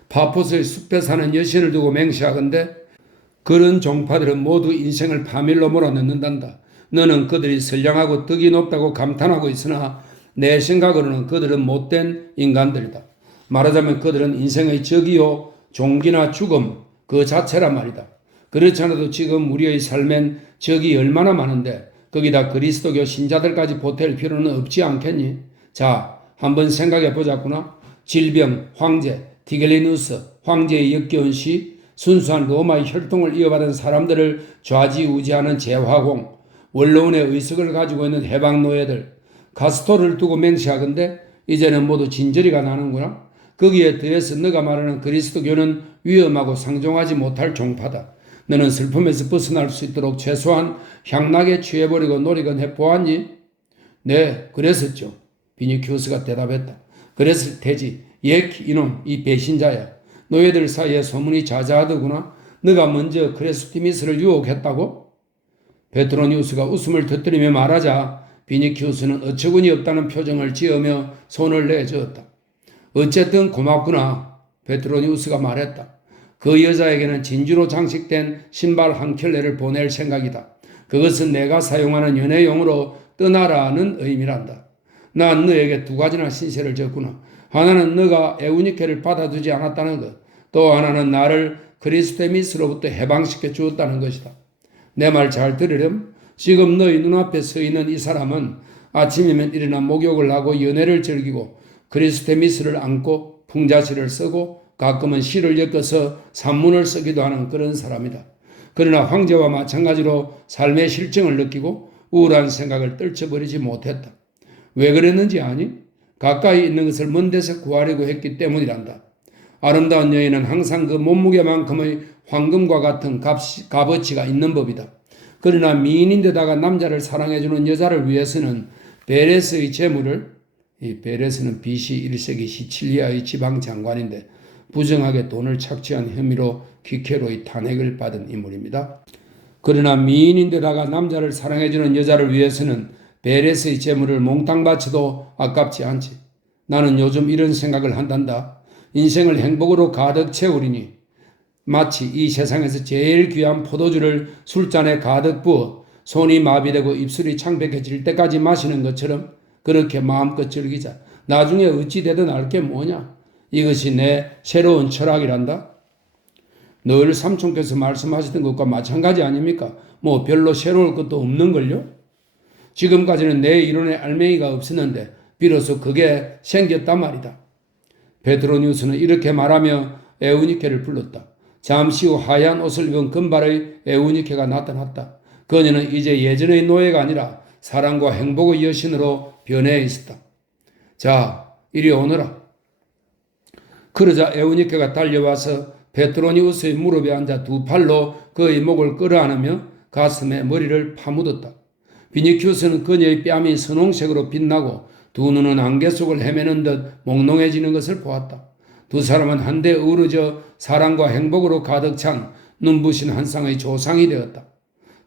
파포스의 숲에 사는 여신을 두고 맹세하건대 그런 종파들은 모두 인생을 파멸로 몰아넣는단다. 너는 그들이 선량하고 덕이 높다고 감탄하고 있으나 내 생각으로는 그들은 못된 인간들이다. 말하자면 그들은 인생의 적이요 종기나 죽음 그 자체란 말이다. 그렇지 않아도 지금 우리의 삶엔 적이 얼마나 많은데 거기다 그리스도교 신자들까지 보탤 필요는 없지 않겠니? 자, 한번 생각해 보자꾸나. 질병, 황제, 티겔리누스, 황제의 역겨운 시, 순수한 로마의 혈통을 이어받은 사람들을 좌지우지하는 재화공, 원로원의 의석을 가지고 있는 해방노예들, 가스토를 두고 맹세하건대 이제는 모두 진저리가 나는구나. 거기에 더해서 너가 말하는 그리스도교는 위험하고 상종하지 못할 종파다. 너는 슬픔에서 벗어날 수 있도록 최소한 향락에 취해버리고 노력은 해보았니? 네, 그랬었죠. 비니키우스가 대답했다. 그랬을 테지. 이놈, 이 배신자야. 노예들 사이에 소문이 자자하더구나. 너가 먼저 크레스티미스를 유혹했다고? 베트로니우스가 웃음을 터뜨리며 말하자 비니키우스는 어처구니 없다는 표정을 지으며 손을 내저었다. 어쨌든 고맙구나. 베트로니우스가 말했다. 그 여자에게는 진주로 장식된 신발 한 켤레를 보낼 생각이다. 그것은 내가 사용하는 연애용으로 떠나라는 의미란다. 난 너에게 두 가지나 신세를 졌구나. 하나는 너가 에우니케를 받아두지 않았다는 것, 또 하나는 나를 크리스테미스로부터 해방시켜 주었다는 것이다. 내 말 잘 들으렴. 지금 너희 눈앞에 서 있는 이 사람은 아침이면 일어나 목욕을 하고 연애를 즐기고 크리스테미스를 안고 풍자시를 쓰고 가끔은 시를 엮어서 산문을 쓰기도 하는 그런 사람이다. 그러나 황제와 마찬가지로 삶의 실정을 느끼고 우울한 생각을 떨쳐버리지 못했다. 왜 그랬는지 아니? 가까이 있는 것을 먼 데서 구하려고 했기 때문이란다. 아름다운 여인은 항상 그 몸무게만큼의 황금과 같은 값어치가 있는 법이다. 그러나 미인인데다가 남자를 사랑해주는 여자를 위해서는 베레스의 재물을, 이 베레스는 BC 1세기 시칠리아의 지방장관인데 부정하게 돈을 착취한 혐의로 퀴케로의 탄핵을 받은 인물입니다. 그러나 미인인데다가 남자를 사랑해주는 여자를 위해서는 베레스의 재물을 몽땅 바쳐도 아깝지 않지. 나는 요즘 이런 생각을 한단다. 인생을 행복으로 가득 채우리니 마치 이 세상에서 제일 귀한 포도주를 술잔에 가득 부어 손이 마비되고 입술이 창백해질 때까지 마시는 것처럼 그렇게 마음껏 즐기자. 나중에 어찌 되든 알 게 뭐냐. 이것이 내 새로운 철학이란다. 늘 삼촌께서 말씀하시던 것과 마찬가지 아닙니까? 뭐 별로 새로울 것도 없는걸요? 지금까지는 내 이론에 알맹이가 없었는데 비로소 그게 생겼단 말이다. 베드로니우스는 이렇게 말하며 에우니케를 불렀다. 잠시 후 하얀 옷을 입은 금발의 에우니케가 나타났다. 그녀는 이제 예전의 노예가 아니라 사랑과 행복의 여신으로 변해 있었다. 자, 이리 오너라. 그러자 에우니케가 달려와서 베드로니우스의 무릎에 앉아 두 팔로 그의 목을 끌어안으며 가슴에 머리를 파묻었다. 비니큐스는 그녀의 뺨이 선홍색으로 빛나고 두 눈은 안개 속을 헤매는 듯 몽롱해지는 것을 보았다. 두 사람은 한데 어우러져 사랑과 행복으로 가득 찬 눈부신 한 쌍의 조상이 되었다.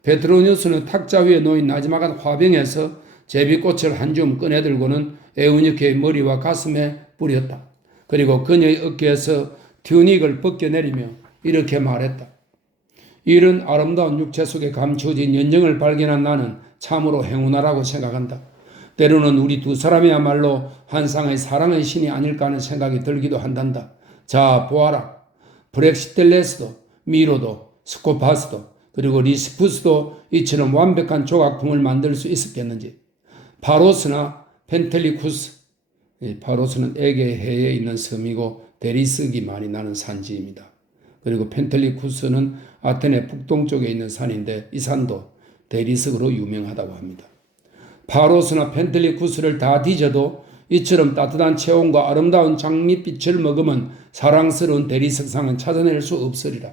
베드로니우스는 탁자 위에 놓인 나지막한 화병에서 제비꽃을 한 줌 꺼내들고는 에우니케의 머리와 가슴에 뿌렸다. 그리고 그녀의 어깨에서 튜닉을 벗겨내리며 이렇게 말했다. 이런 아름다운 육체 속에 감추어진 연정을 발견한 나는 참으로 행운하라고 생각한다. 때로는 우리 두 사람이야말로 한 쌍의 사랑의 신이 아닐까 하는 생각이 들기도 한단다. 자, 보아라. 브렉시텔레스도, 미로도, 스코파스도, 그리고 리스푸스도 이처럼 완벽한 조각품을 만들 수 있었겠는지. 파로스나 펜텔리쿠스, 파로스는 에게해에 있는 섬이고 데리스기 많이 나는 산지입니다. 그리고 펜텔리쿠스는 아테네 북동쪽에 있는 산인데 이 산도 데리스크로 유명하다고 합니다. 파로스나 펜텔리쿠스를 다 뒤져도 이처럼 따뜻한 체온과 아름다운 장밋빛을 머금은 사랑스러운 대리석상은 찾아낼 수 없으리라.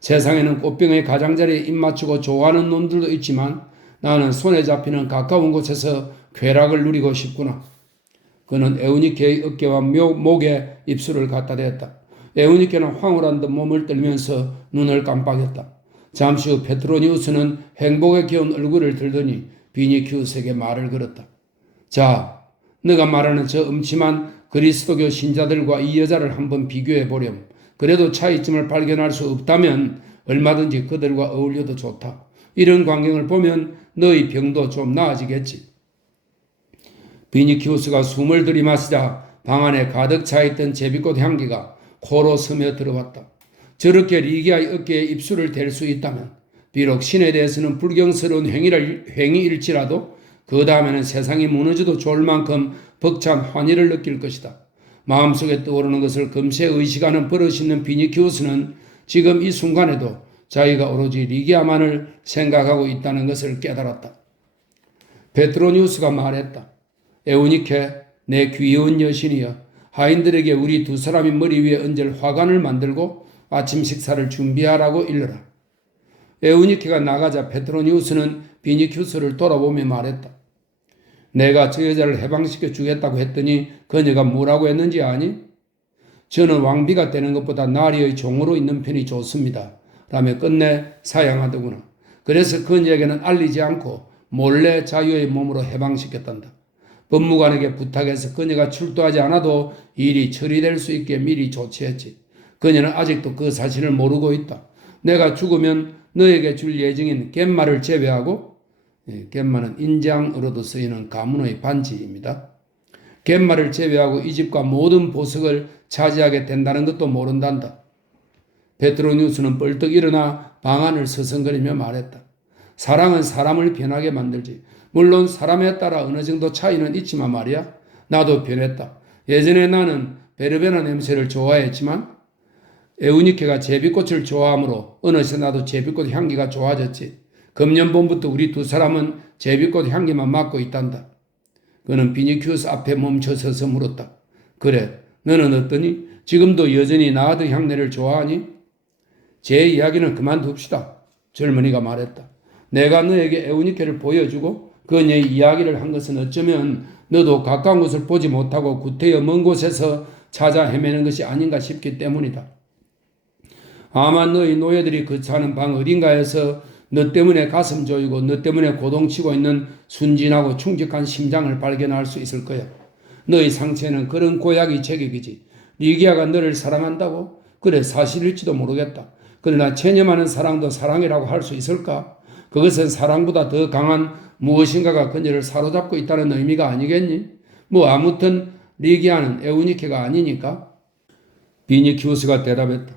세상에는 꽃병의 가장자리에 입맞추고 좋아하는 놈들도 있지만 나는 손에 잡히는 가까운 곳에서 쾌락을 누리고 싶구나. 그는 에우니케의 어깨와 목에 입술을 갖다 댔다. 에우니케는 황홀한 듯 몸을 떨면서 눈을 깜빡였다. 잠시 후 페트로니우스는 행복에 기운 얼굴을 들더니 비니큐스에게 말을 걸었다. 자, 너가 말하는 저 음침한 그리스도교 신자들과 이 여자를 한번 비교해 보렴. 그래도 차이점을 발견할 수 없다면 얼마든지 그들과 어울려도 좋다. 이런 광경을 보면 너의 병도 좀 나아지겠지. 비니키우스가 숨을 들이마시자 방 안에 가득 차있던 제비꽃 향기가 코로 스며 들어왔다. 저렇게 리기아의 어깨에 입술을 댈 수 있다면 비록 신에 대해서는 불경스러운 행위일지라도 그 다음에는 세상이 무너져도 좋을 만큼 벅찬 환희를 느낄 것이다. 마음속에 떠오르는 것을 금세 의식하는 버릇 있는 비니키우스는 지금 이 순간에도 자기가 오로지 리기아만을 생각하고 있다는 것을 깨달았다. 베트로니우스가 말했다. 에우니케, 내 귀여운 여신이여, 하인들에게 우리 두 사람이 머리 위에 얹을 화관을 만들고 아침 식사를 준비하라고 일러라. 에우니케가 나가자 페트로니우스는 비니큐스를 돌아보며 말했다. 내가 저 여자를 해방시켜 주겠다고 했더니 그녀가 뭐라고 했는지 아니? 저는 왕비가 되는 것보다 나리의 종으로 있는 편이 좋습니다. 라며 끝내 사양하더구나. 그래서 그녀에게는 알리지 않고 몰래 자유의 몸으로 해방시켰단다. 법무관에게 부탁해서 그녀가 출두하지 않아도 일이 처리될 수 있게 미리 조치했지. 그녀는 아직도 그 사실을 모르고 있다. 내가 죽으면 너에게 줄 예정인 갯마를 제외하고, 갯마는 인장으로도 쓰이는 가문의 반지입니다. 갯마를 제외하고 이 집과 모든 보석을 차지하게 된다는 것도 모른단다. 베트로니우스는 벌떡 일어나 방 안을 서성거리며 말했다. 사랑은 사람을 변하게 만들지. 물론 사람에 따라 어느 정도 차이는 있지만 말이야. 나도 변했다. 예전에 나는 베르베나 냄새를 좋아했지만 에우니케가 제비꽃을 좋아하므로 어느새 나도 제비꽃 향기가 좋아졌지. 금년봄부터 우리 두 사람은 제비꽃 향기만 맡고 있단다. 그는 비니큐스 앞에 멈춰서서 물었다. 그래, 너는 어떠니? 지금도 여전히 나아드 향내를 좋아하니? 제 이야기는 그만둡시다. 젊은이가 말했다. 내가 너에게 에우니케를 보여주고 그녀의 이야기를 한 것은 어쩌면 너도 가까운 곳을 보지 못하고 구태여 먼 곳에서 찾아 헤매는 것이 아닌가 싶기 때문이다. 아마 너희 노예들이 그 사는 방 어딘가에서 너 때문에 가슴 조이고 너 때문에 고동치고 있는 순진하고 충직한 심장을 발견할 수 있을 거야. 너희 상처에는 그런 고약이 제격이지. 리기아가 너를 사랑한다고? 그래, 사실일지도 모르겠다. 그러나 체념하는 사랑도 사랑이라고 할 수 있을까? 그것은 사랑보다 더 강한 무엇인가가 그녀를 사로잡고 있다는 의미가 아니겠니? 뭐 아무튼 리기아는 에우니케가 아니니까. 비니키우스가 대답했다.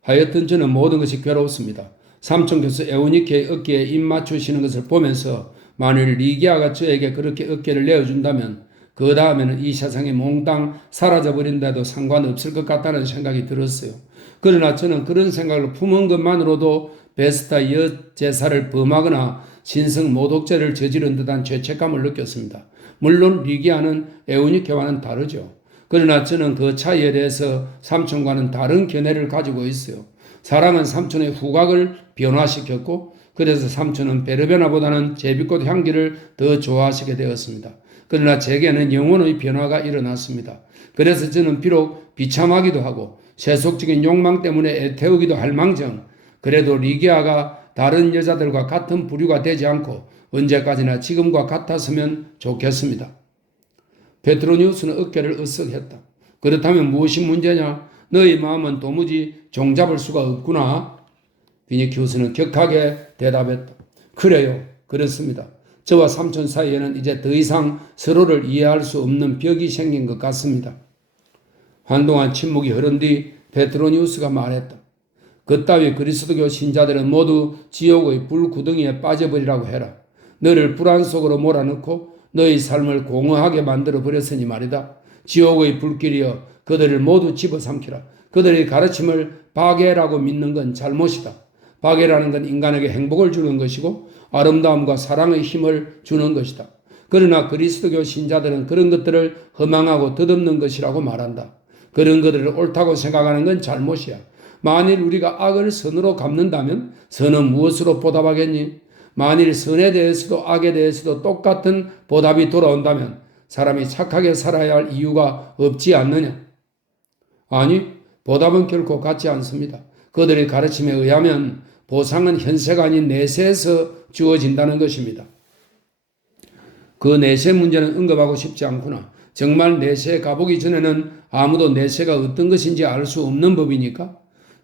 하여튼 저는 모든 것이 괴롭습니다. 삼촌께서 에우니케의 어깨에 입 맞추시는 것을 보면서 만일 리기아가 저에게 그렇게 어깨를 내어준다면 그 다음에는 이 세상에 몽땅 사라져버린다도 상관없을 것 같다는 생각이 들었어요. 그러나 저는 그런 생각을 품은 것만으로도 베스타 여제사를 범하거나 신성 모독죄를 저지른 듯한 죄책감을 느꼈습니다. 물론 리기아는 에우니케와는 다르죠. 그러나 저는 그 차이에 대해서 삼촌과는 다른 견해를 가지고 있어요. 사랑은 삼촌의 후각을 변화시켰고 그래서 삼촌은 베르베나보다는 제비꽃 향기를 더 좋아하시게 되었습니다. 그러나 제게는 영혼의 변화가 일어났습니다. 그래서 저는 비록 비참하기도 하고 세속적인 욕망 때문에 애태우기도 할 망정 그래도 리기아가 다른 여자들과 같은 부류가 되지 않고 언제까지나 지금과 같았으면 좋겠습니다. 베트로니우스는 어깨를 으쓱했다. 그렇다면 무엇이 문제냐? 너희 마음은 도무지 종잡을 수가 없구나. 비니키우스는 격하게 대답했다. 그래요. 그렇습니다. 저와 삼촌 사이에는 이제 더 이상 서로를 이해할 수 없는 벽이 생긴 것 같습니다. 한동안 침묵이 흐른 뒤 베트로니우스가 말했다. 그따위 그리스도교 신자들은 모두 지옥의 불구덩이에 빠져버리라고 해라. 너를 불안 속으로 몰아넣고 너희 삶을 공허하게 만들어 버렸으니 말이다. 지옥의 불길이여 그들을 모두 집어삼키라. 그들의 가르침을 박애라고 믿는 건 잘못이다. 박애라는 건 인간에게 행복을 주는 것이고 아름다움과 사랑의 힘을 주는 것이다. 그러나 그리스도교 신자들은 그런 것들을 허망하고 덧없는 것이라고 말한다. 그런 것들을 옳다고 생각하는 건 잘못이야. 만일 우리가 악을 선으로 갚는다면 선은 무엇으로 보답하겠니? 만일 선에 대해서도 악에 대해서도 똑같은 보답이 돌아온다면 사람이 착하게 살아야 할 이유가 없지 않느냐? 아니, 보답은 결코 같지 않습니다. 그들의 가르침에 의하면 보상은 현세가 아닌 내세에서 주어진다는 것입니다. 그 내세 문제는 언급하고 싶지 않구나. 정말 내세에 가보기 전에는 아무도 내세가 어떤 것인지 알 수 없는 법이니까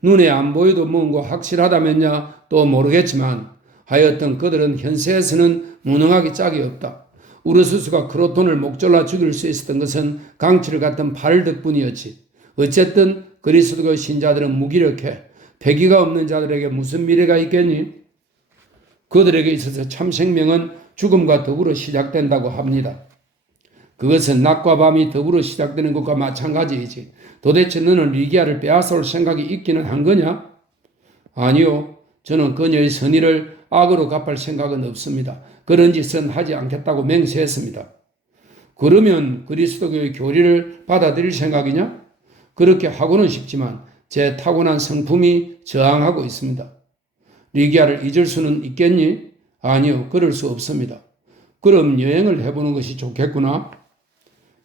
눈에 안 보여도 뭔가 확실하다면야 또 모르겠지만 하여튼 그들은 현세에서는 무능하기 짝이 없다. 우르수스가 크로톤을 목졸라 죽일 수 있었던 것은 강철 같은 발 덕분이었지. 어쨌든 그리스도교 신자들은 무기력해. 패기가 없는 자들에게 무슨 미래가 있겠니? 그들에게 있어서 참 생명은 죽음과 더불어 시작된다고 합니다. 그것은 낮과 밤이 더불어 시작되는 것과 마찬가지이지. 도대체 너는 리기아를 빼앗아올 생각이 있기는 한 거냐? 아니요. 저는 그녀의 선의를 악으로 갚을 생각은 없습니다. 그런 짓은 하지 않겠다고 맹세했습니다. 그러면 그리스도교의 교리를 받아들일 생각이냐? 그렇게 하고는 싶지만 제 타고난 성품이 저항하고 있습니다. 리기아를 잊을 수는 있겠니? 아니요. 그럴 수 없습니다. 그럼 여행을 해보는 것이 좋겠구나.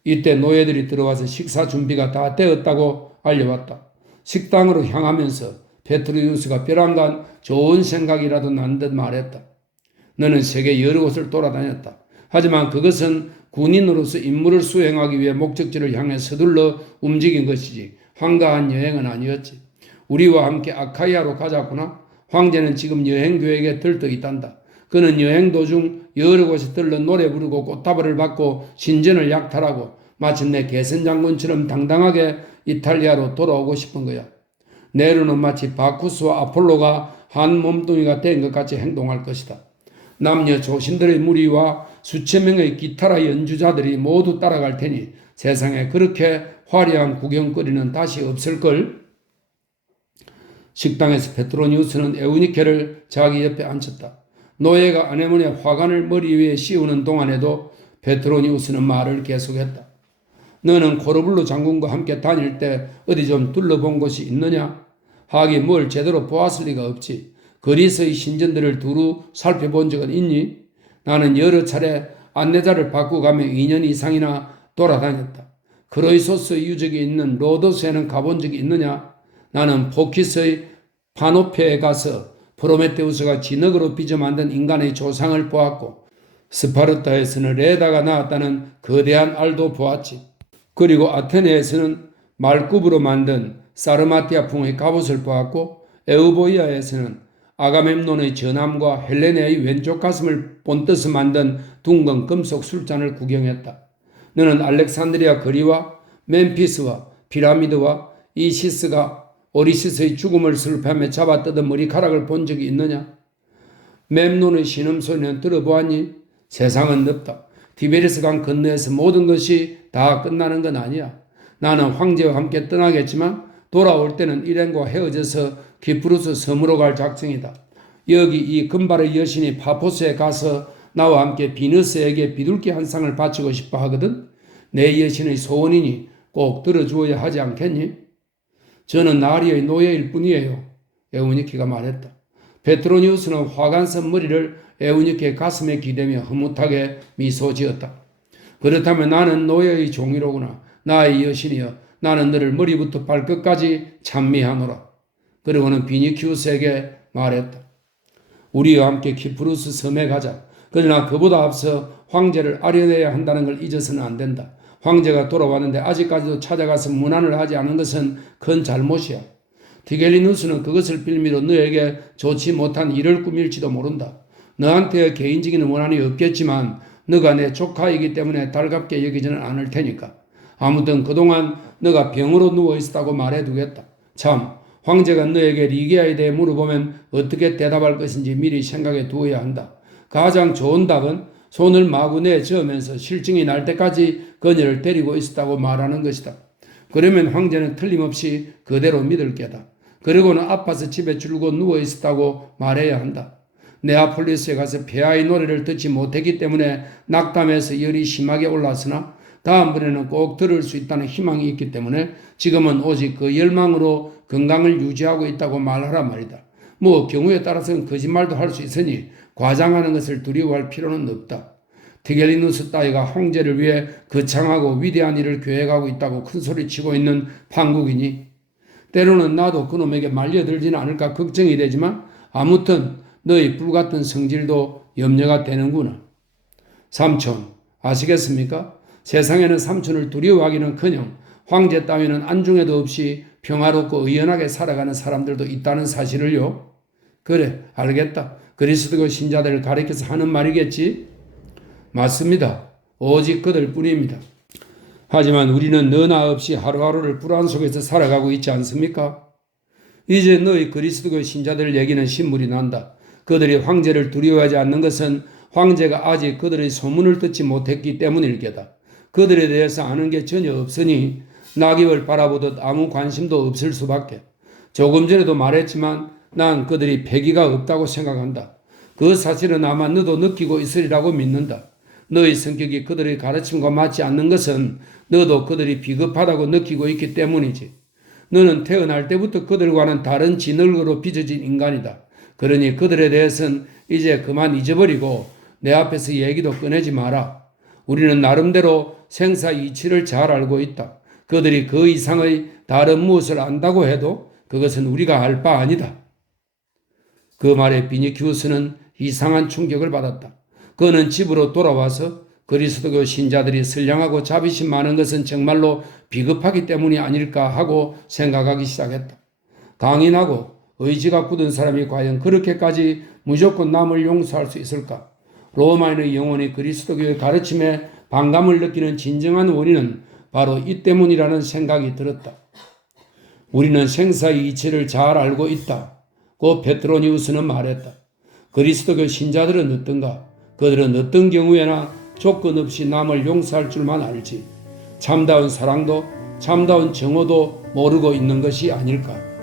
이때 노예들이 들어와서 식사 준비가 다 되었다고 알려왔다. 식당으로 향하면서 베트로니우스가 벼랑간 좋은 생각이라도 난 듯 말했다. 너는 세계 여러 곳을 돌아다녔다. 하지만 그것은 군인으로서 임무를 수행하기 위해 목적지를 향해 서둘러 움직인 것이지 한가한 여행은 아니었지. 우리와 함께 아카이아로 가자꾸나. 황제는 지금 여행 계획에 들떠 있단다. 그는 여행 도중 여러 곳에 들러 노래 부르고 꽃다발을 받고 신전을 약탈하고 마침내 개선장군처럼 당당하게 이탈리아로 돌아오고 싶은 거야. 네로는 마치 바쿠스와 아폴로가 한 몸뚱이가 된 것 같이 행동할 것이다. 남녀 조신들의 무리와 수천 명의 기타라 연주자들이 모두 따라갈 테니 세상에 그렇게 화려한 구경거리는 다시 없을걸. 식당에서 베트로니우스는 에우니케를 자기 옆에 앉혔다. 노예가 아내몬의 화관을 머리 위에 씌우는 동안에도 베트로니우스는 말을 계속했다. 너는 코르블루 장군과 함께 다닐 때 어디 좀 둘러본 곳이 있느냐? 하긴 뭘 제대로 보았을 리가 없지. 그리스의 신전들을 두루 살펴본 적은 있니? 나는 여러 차례 안내자를 바꾸가며 2년 이상이나 돌아다녔다. 크로이소스 유적이 있는 로도스에는 가본 적이 있느냐? 나는 포키스의 파노페에 가서 프로메테우스가 진흙으로 빚어 만든 인간의 조상을 보았고 스파르타에서는 레다가 나왔다는 거대한 알도 보았지. 그리고 아테네에서는 말굽으로 만든 사르마티아풍의 갑옷을 보았고 에우보이아에서는 아가멤논의 전함과 헬레네의 왼쪽 가슴을 본떠서 만든 둥근 금속 술잔을 구경했다. 너는 알렉산드리아 거리와 멤피스와 피라미드와 이시스가 오리시스의 죽음을 슬퍼하며 잡아뜯은 머리카락을 본 적이 있느냐? mem논의 신음소리는 들어보았니? 세상은 넓다. 티베리스 강 건너에서 모든 것이 다 끝나는 건 아니야. 나는 황제와 함께 떠나겠지만 돌아올 때는 일행과 헤어져서 키프루스 섬으로 갈 작정이다. 여기 이 금발의 여신이 파포스에 가서 나와 함께 비너스에게 비둘기 한 쌍을 바치고 싶어 하거든. 내 여신의 소원이니 꼭 들어주어야 하지 않겠니? 저는 나리의 노예일 뿐이에요. 에우니키가 말했다. 페트로니우스는 화관선 머리를 에우니키의 가슴에 기대며 흐뭇하게 미소 지었다. 그렇다면 나는 노예의 종이로구나. 나의 여신이여, 나는 너를 머리부터 발끝까지 찬미하노라. 그리고는 비니키우스에게 말했다. 우리와 함께 키프루스 섬에 가자. 그러나 그보다 앞서 황제를 아려내야 한다는 걸 잊어서는 안 된다. 황제가 돌아왔는데 아직까지도 찾아가서 문안을 하지 않은 것은 큰 잘못이야. 티겔리누스는 그것을 빌미로 너에게 좋지 못한 일을 꾸밀지도 모른다. 너한테 개인적인 원한이 없겠지만 너가 내 조카이기 때문에 달갑게 여기지는 않을 테니까. 아무튼 그동안 너가 병으로 누워있었다고 말해두겠다. 참, 황제가 너에게 리기아에 대해 물어보면 어떻게 대답할 것인지 미리 생각해 두어야 한다. 가장 좋은 답은 손을 마구내에 저으면서 실증이 날 때까지 그녀를 데리고 있었다고 말하는 것이다. 그러면 황제는 틀림없이 그대로 믿을 게다. 그리고는 아파서 집에 줄곧 누워 있었다고 말해야 한다. 네아폴리스에 가서 폐하의 노래를 듣지 못했기 때문에 낙담해서 열이 심하게 올랐으나 다음번에는 꼭 들을 수 있다는 희망이 있기 때문에 지금은 오직 그 열망으로 건강을 유지하고 있다고 말하라 말이다. 뭐 경우에 따라서는 거짓말도 할 수 있으니 과장하는 것을 두려워할 필요는 없다. 티겔리누스 따위가 황제를 위해 거창하고 위대한 일을 계획하고 있다고 큰소리치고 있는 판국이니 때로는 나도 그놈에게 말려들지는 않을까 걱정이 되지만 아무튼 너희 불같은 성질도 염려가 되는구나. 삼촌, 아시겠습니까? 세상에는 삼촌을 두려워하기는커녕 황제 따위는 안중에도 없이 평화롭고 의연하게 살아가는 사람들도 있다는 사실을요. 그래, 알겠다. 그리스도 신자들을 가리켜서 하는 말이겠지? 맞습니다. 오직 그들 뿐입니다. 하지만 우리는 너나 없이 하루하루를 불안 속에서 살아가고 있지 않습니까? 이제 너희 그리스도 신자들 얘기는 신물이 난다. 그들이 황제를 두려워하지 않는 것은 황제가 아직 그들의 소문을 듣지 못했기 때문일 게다. 그들에 대해서 아는 게 전혀 없으니 낙엽을 바라보듯 아무 관심도 없을 수밖에. 조금 전에도 말했지만 난 그들이 패기가 없다고 생각한다. 그 사실은 아마 너도 느끼고 있으리라고 믿는다. 너의 성격이 그들의 가르침과 맞지 않는 것은 너도 그들이 비겁하다고 느끼고 있기 때문이지. 너는 태어날 때부터 그들과는 다른 진흙으로 빚어진 인간이다. 그러니 그들에 대해서는 이제 그만 잊어버리고 내 앞에서 얘기도 꺼내지 마라. 우리는 나름대로 생사 이치를 잘 알고 있다. 그들이 그 이상의 다른 무엇을 안다고 해도 그것은 우리가 알 바 아니다. 그 말에 비니키우스는 이상한 충격을 받았다. 그는 집으로 돌아와서 그리스도교 신자들이 선량하고 자비심 많은 것은 정말로 비겁하기 때문이 아닐까 하고 생각하기 시작했다. 강인하고 의지가 굳은 사람이 과연 그렇게까지 무조건 남을 용서할 수 있을까? 로마인의 영혼이 그리스도교의 가르침에 반감을 느끼는 진정한 원인은 바로 이 때문이라는 생각이 들었다. 우리는 생사의 이치를 잘 알고 있다. 고 페트로니우스는 말했다. 그리스도교 신자들은 어떤가? 그들은 어떤 경우에나 조건 없이 남을 용서할 줄만 알지. 참다운 사랑도 참다운 정오도 모르고 있는 것이 아닐까?